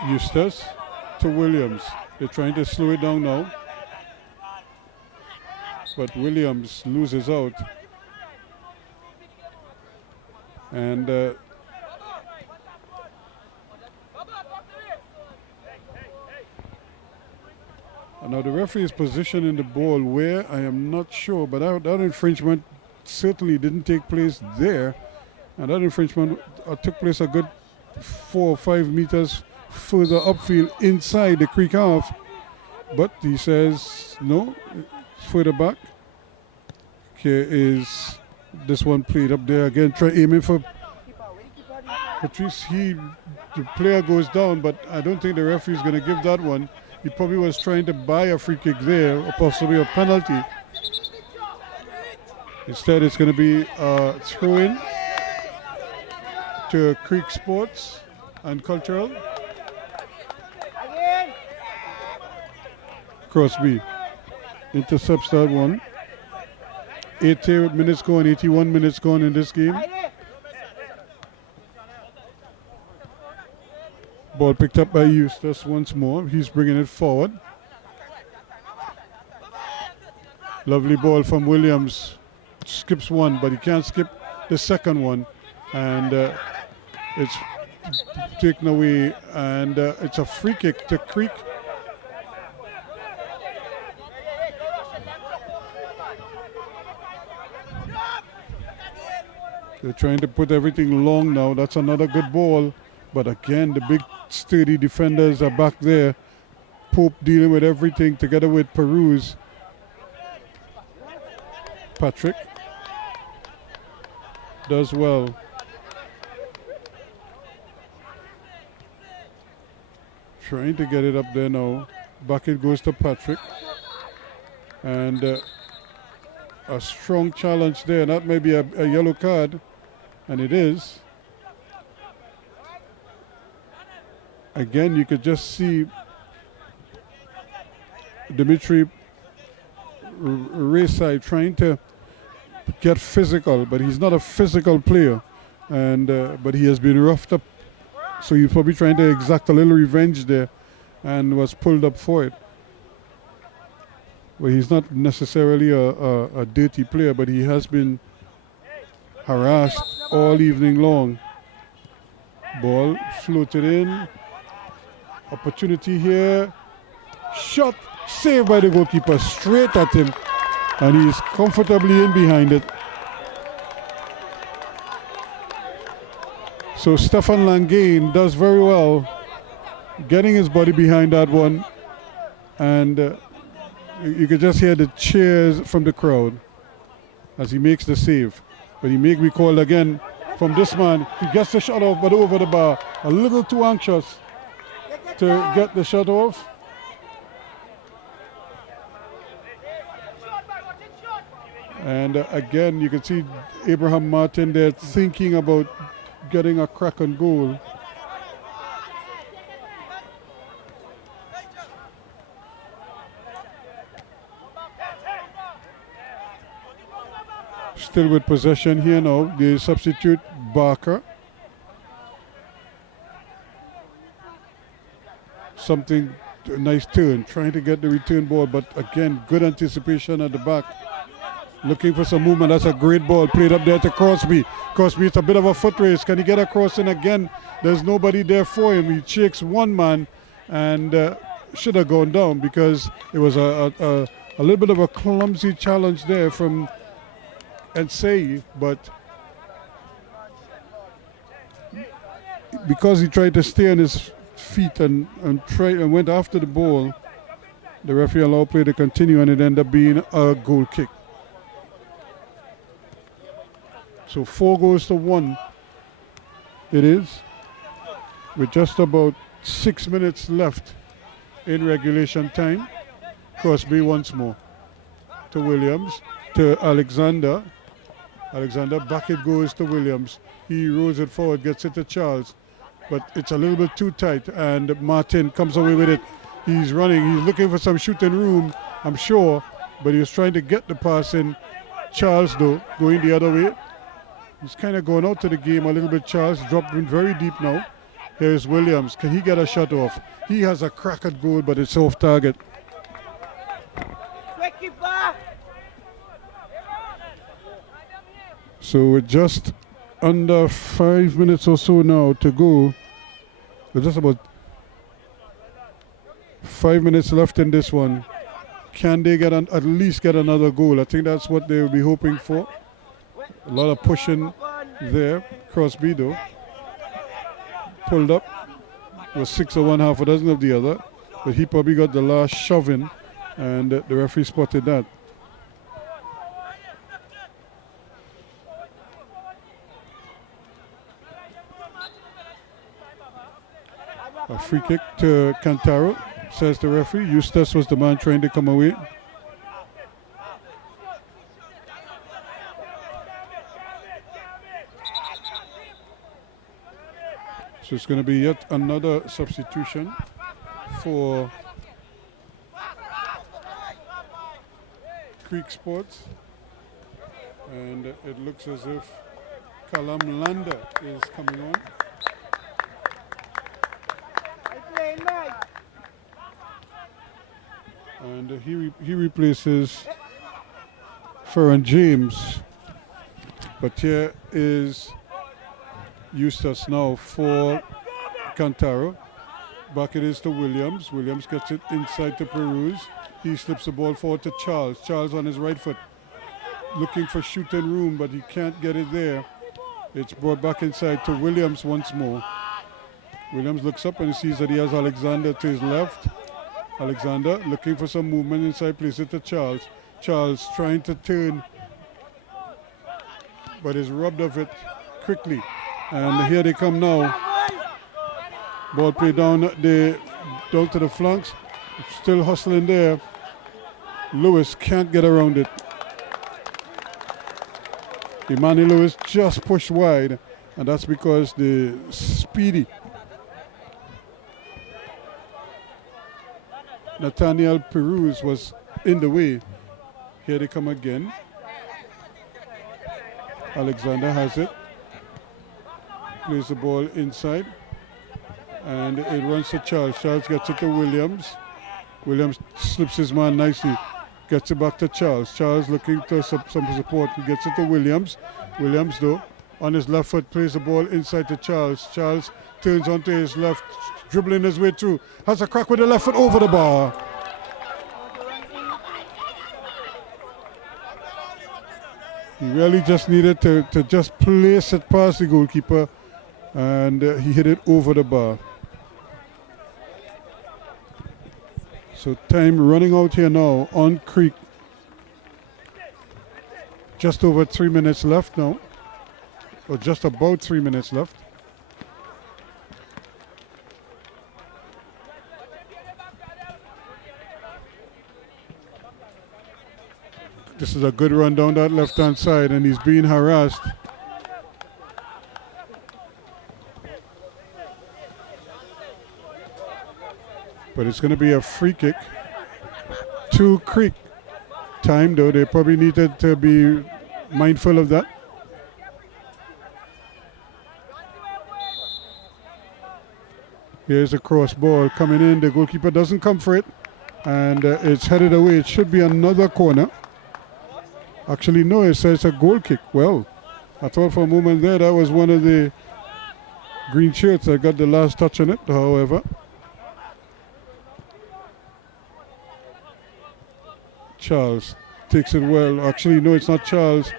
Eustace to Williams. They're trying to slow it down now. But Williams loses out. And Now the referee is positioning the ball where I am not sure, but that infringement certainly didn't take place there. And that infringement took place a good 4 or 5 meters further upfield inside the creek half. But he says no, it's further back. Here is this one played up there again, aiming for Patrice. The player goes down, but I don't think the referee is going to give that one. He probably was trying to buy a free kick there, or possibly a penalty. Instead, it's going to be a throw-in to Creek Sports and Cultural. Crosby intercepts that one. 80 minutes gone, 81 minutes gone in this game. Ball picked up by Eustace once more. He's bringing it forward. Lovely ball from Williams. Skips one, but he can't skip the second one. And it's taken away. And it's a free kick to Creek. They're trying to put everything long now. That's another good ball. But again, the big sturdy defenders are back there. Pope dealing with everything together with Peruz. Patrick does well. Trying to get it up there now. Back it goes to Patrick. And a strong challenge there. That may be a yellow card. And it is. Again, you could just see Dimitri Rayside trying to get physical, but he's not a physical player, and but he has been roughed up, so he's probably trying to exact a little revenge there, and was pulled up for it. Well, he's not necessarily a dirty player, but he has been harassed all evening long. Ball floated in. Opportunity here. Shot. Saved by the goalkeeper. Straight at him. And he's comfortably in behind it. So Stefan Langain does very well. Getting his body behind that one. And you could just hear the cheers from the crowd as he makes the save. But he may be called again from this man. He gets the shot off, but over the bar. A little too anxious to get the shot off. And again, you can see Abraham Martin there thinking about getting a crack on goal. Still with possession here now. The substitute Barker. Something, a nice turn, trying to get the return ball, but again, good anticipation at the back. Looking for some movement. That's a great ball played up there to Crosby. Crosby, it's a bit of a foot race. Can he get across? And again, there's nobody there for him. He shakes one man and should have gone down because it was a little bit of a clumsy challenge there from Ensei, but because he tried to stay on his feet and went after the ball, the referee allowed play to continue, and it ended up being a goal kick. So 4-1 it is, with just about 6 minutes left in regulation time. Crosby once more to Williams, to Alexander. Alexander, back it goes to Williams. He rolls it forward, gets it to Charles, but it's a little bit too tight, and Martin comes away with it. He's running, he's looking for some shooting room, I'm sure, but he was trying to get the pass in. Charles, though, going the other way. He's kind of going out to the game a little bit. Charles dropped in very deep now. Here's Williams. Can he get a shot off? He has a crack at goal, but it's off target. So with just under 5 minutes or so now to go, with just about 5 minutes left in this one, can they get at least get another goal? I think that's what they will be hoping for. A lot of pushing there. Crosby though pulled up. It was 6 of one, half a dozen of the other, but he probably got the last shove in, and the referee spotted that. A free kick to Cantaro, says the referee. Eustace was the man trying to come away. So it's going to be yet another substitution for Creek Sports. And it looks as if Callum Lander is coming on. And he replaces Ferran James. But here is Eustace now for Cantaro. Back it is to Williams. Williams gets it inside to Peruz. He slips the ball forward to Charles. Charles on his right foot, looking for shooting room, but he can't get it there. It's brought back inside to Williams once more. Williams looks up and he sees that he has Alexander to his left. Alexander looking for some movement inside, plays it to Charles. Charles trying to turn, but is robbed of it quickly. And here they come now. Ball played down to the flanks. Still hustling there. Lewis can't get around it. Emmanuel Lewis just pushed wide, and that's because the speedy Nathaniel Peruz was in the way. Here they come again. Alexander has it. Plays the ball inside. And it runs to Charles. Charles gets it to Williams. Williams slips his man nicely. Gets it back to Charles. Charles looking to some support. He gets it to Williams. Williams, though, on his left foot, plays the ball inside to Charles. Charles turns onto his left, dribbling his way through. Has a crack with the left foot over the bar. He really just needed to just place it past the goalkeeper, and he hit it over the bar. So time running out here now on Creek. Just over 3 minutes left now, or just about 3 minutes left. This is a good run down that left-hand side, and he's being harassed. But it's going to be a free kick to Creek. Time, though, they probably needed to be mindful of that. Here's a cross ball coming in. The goalkeeper doesn't come for it, and it's headed away. It should be another corner. Actually, no, it says a goal kick. Well, I thought for a moment there that was one of the green shirts that got the last touch on it, however. Charles takes it well. Actually, no, it's not Charles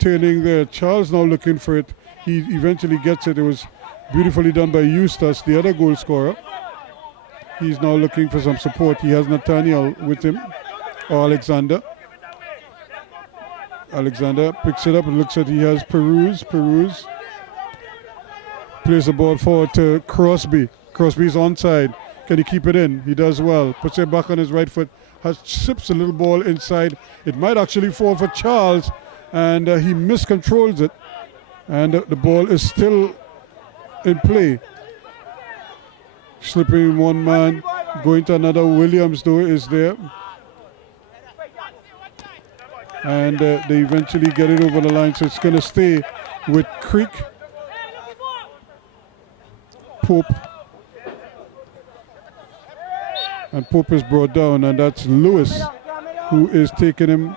turning there. Charles now looking for it. He eventually gets it. It was beautifully done by Eustace, the other goal scorer. He's now looking for some support. He has Nathaniel with him, or Alexander. Alexander picks it up and looks at, he has Peruz. Peruz plays the ball forward to Crosby. Crosby's onside. Can he keep it in? He does well. Puts it back on his right foot. Sips a little ball inside. It might actually fall for Charles, and he miscontrols it. And the ball is still in play. Slipping one man, going to another. Williams, though, is there. And they eventually get it over the line, so it's going to stay with Creek. Pope. And Pope is brought down, and that's Lewis who is taking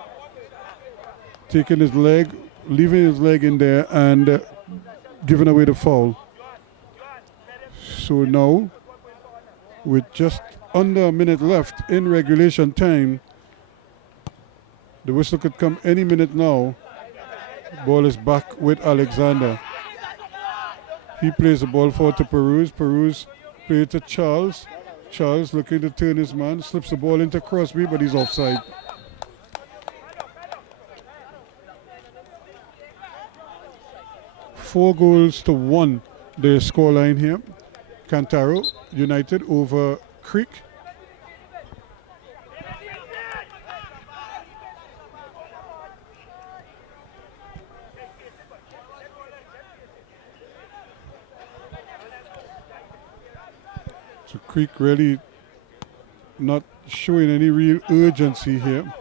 his leg, leaving his leg in there and giving away the foul. So now, with just under a minute left in regulation time, The whistle could come any minute now. Ball is back with Alexander. He plays the ball forward to Peruz. Peruz plays it to Charles. Charles looking to turn his man. Slips the ball into Crosby, but he's offside. Four goals to one, the scoreline here. Cantaro United over Creek. So Creek really not showing any real urgency here.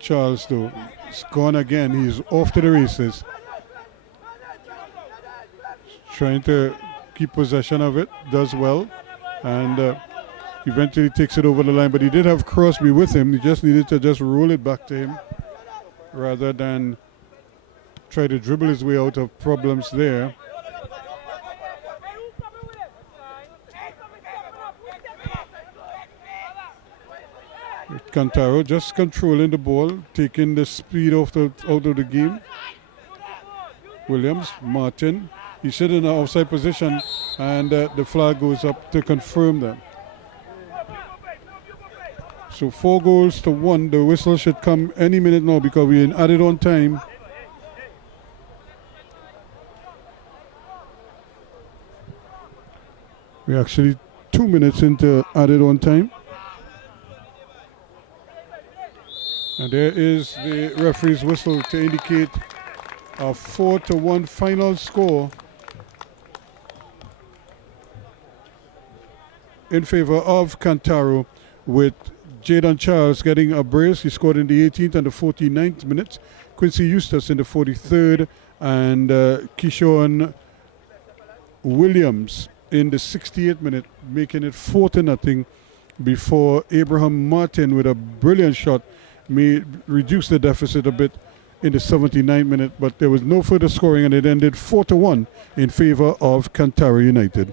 Charles though, it's gone again. He's off to the races. Trying to keep possession of it, does well, and eventually takes it over the line. But he did have Crosby with him. He just needed to just roll it back to him rather than try to dribble his way out of problems there. Cantaro just controlling the ball, taking the speed out of the game. Williams, Martin, he's in an offside position, and the flag goes up to confirm that. So 4 goals to 1. The whistle should come any minute now because we're in added on time. We're actually 2 minutes into added on time. And there is the referee's whistle to indicate a 4-1 final score in favor of Cantaro, with Jadon Charles getting a brace. He scored in the 18th and the 49th minutes. Quincy Eustace in the 43rd, and Kishon Williams in the 68th minute, making it 4-0 before Abraham Martin with a brilliant shot may reduce the deficit a bit in the 79th minute, but there was no further scoring and it ended 4-1 in favor of Cantara United.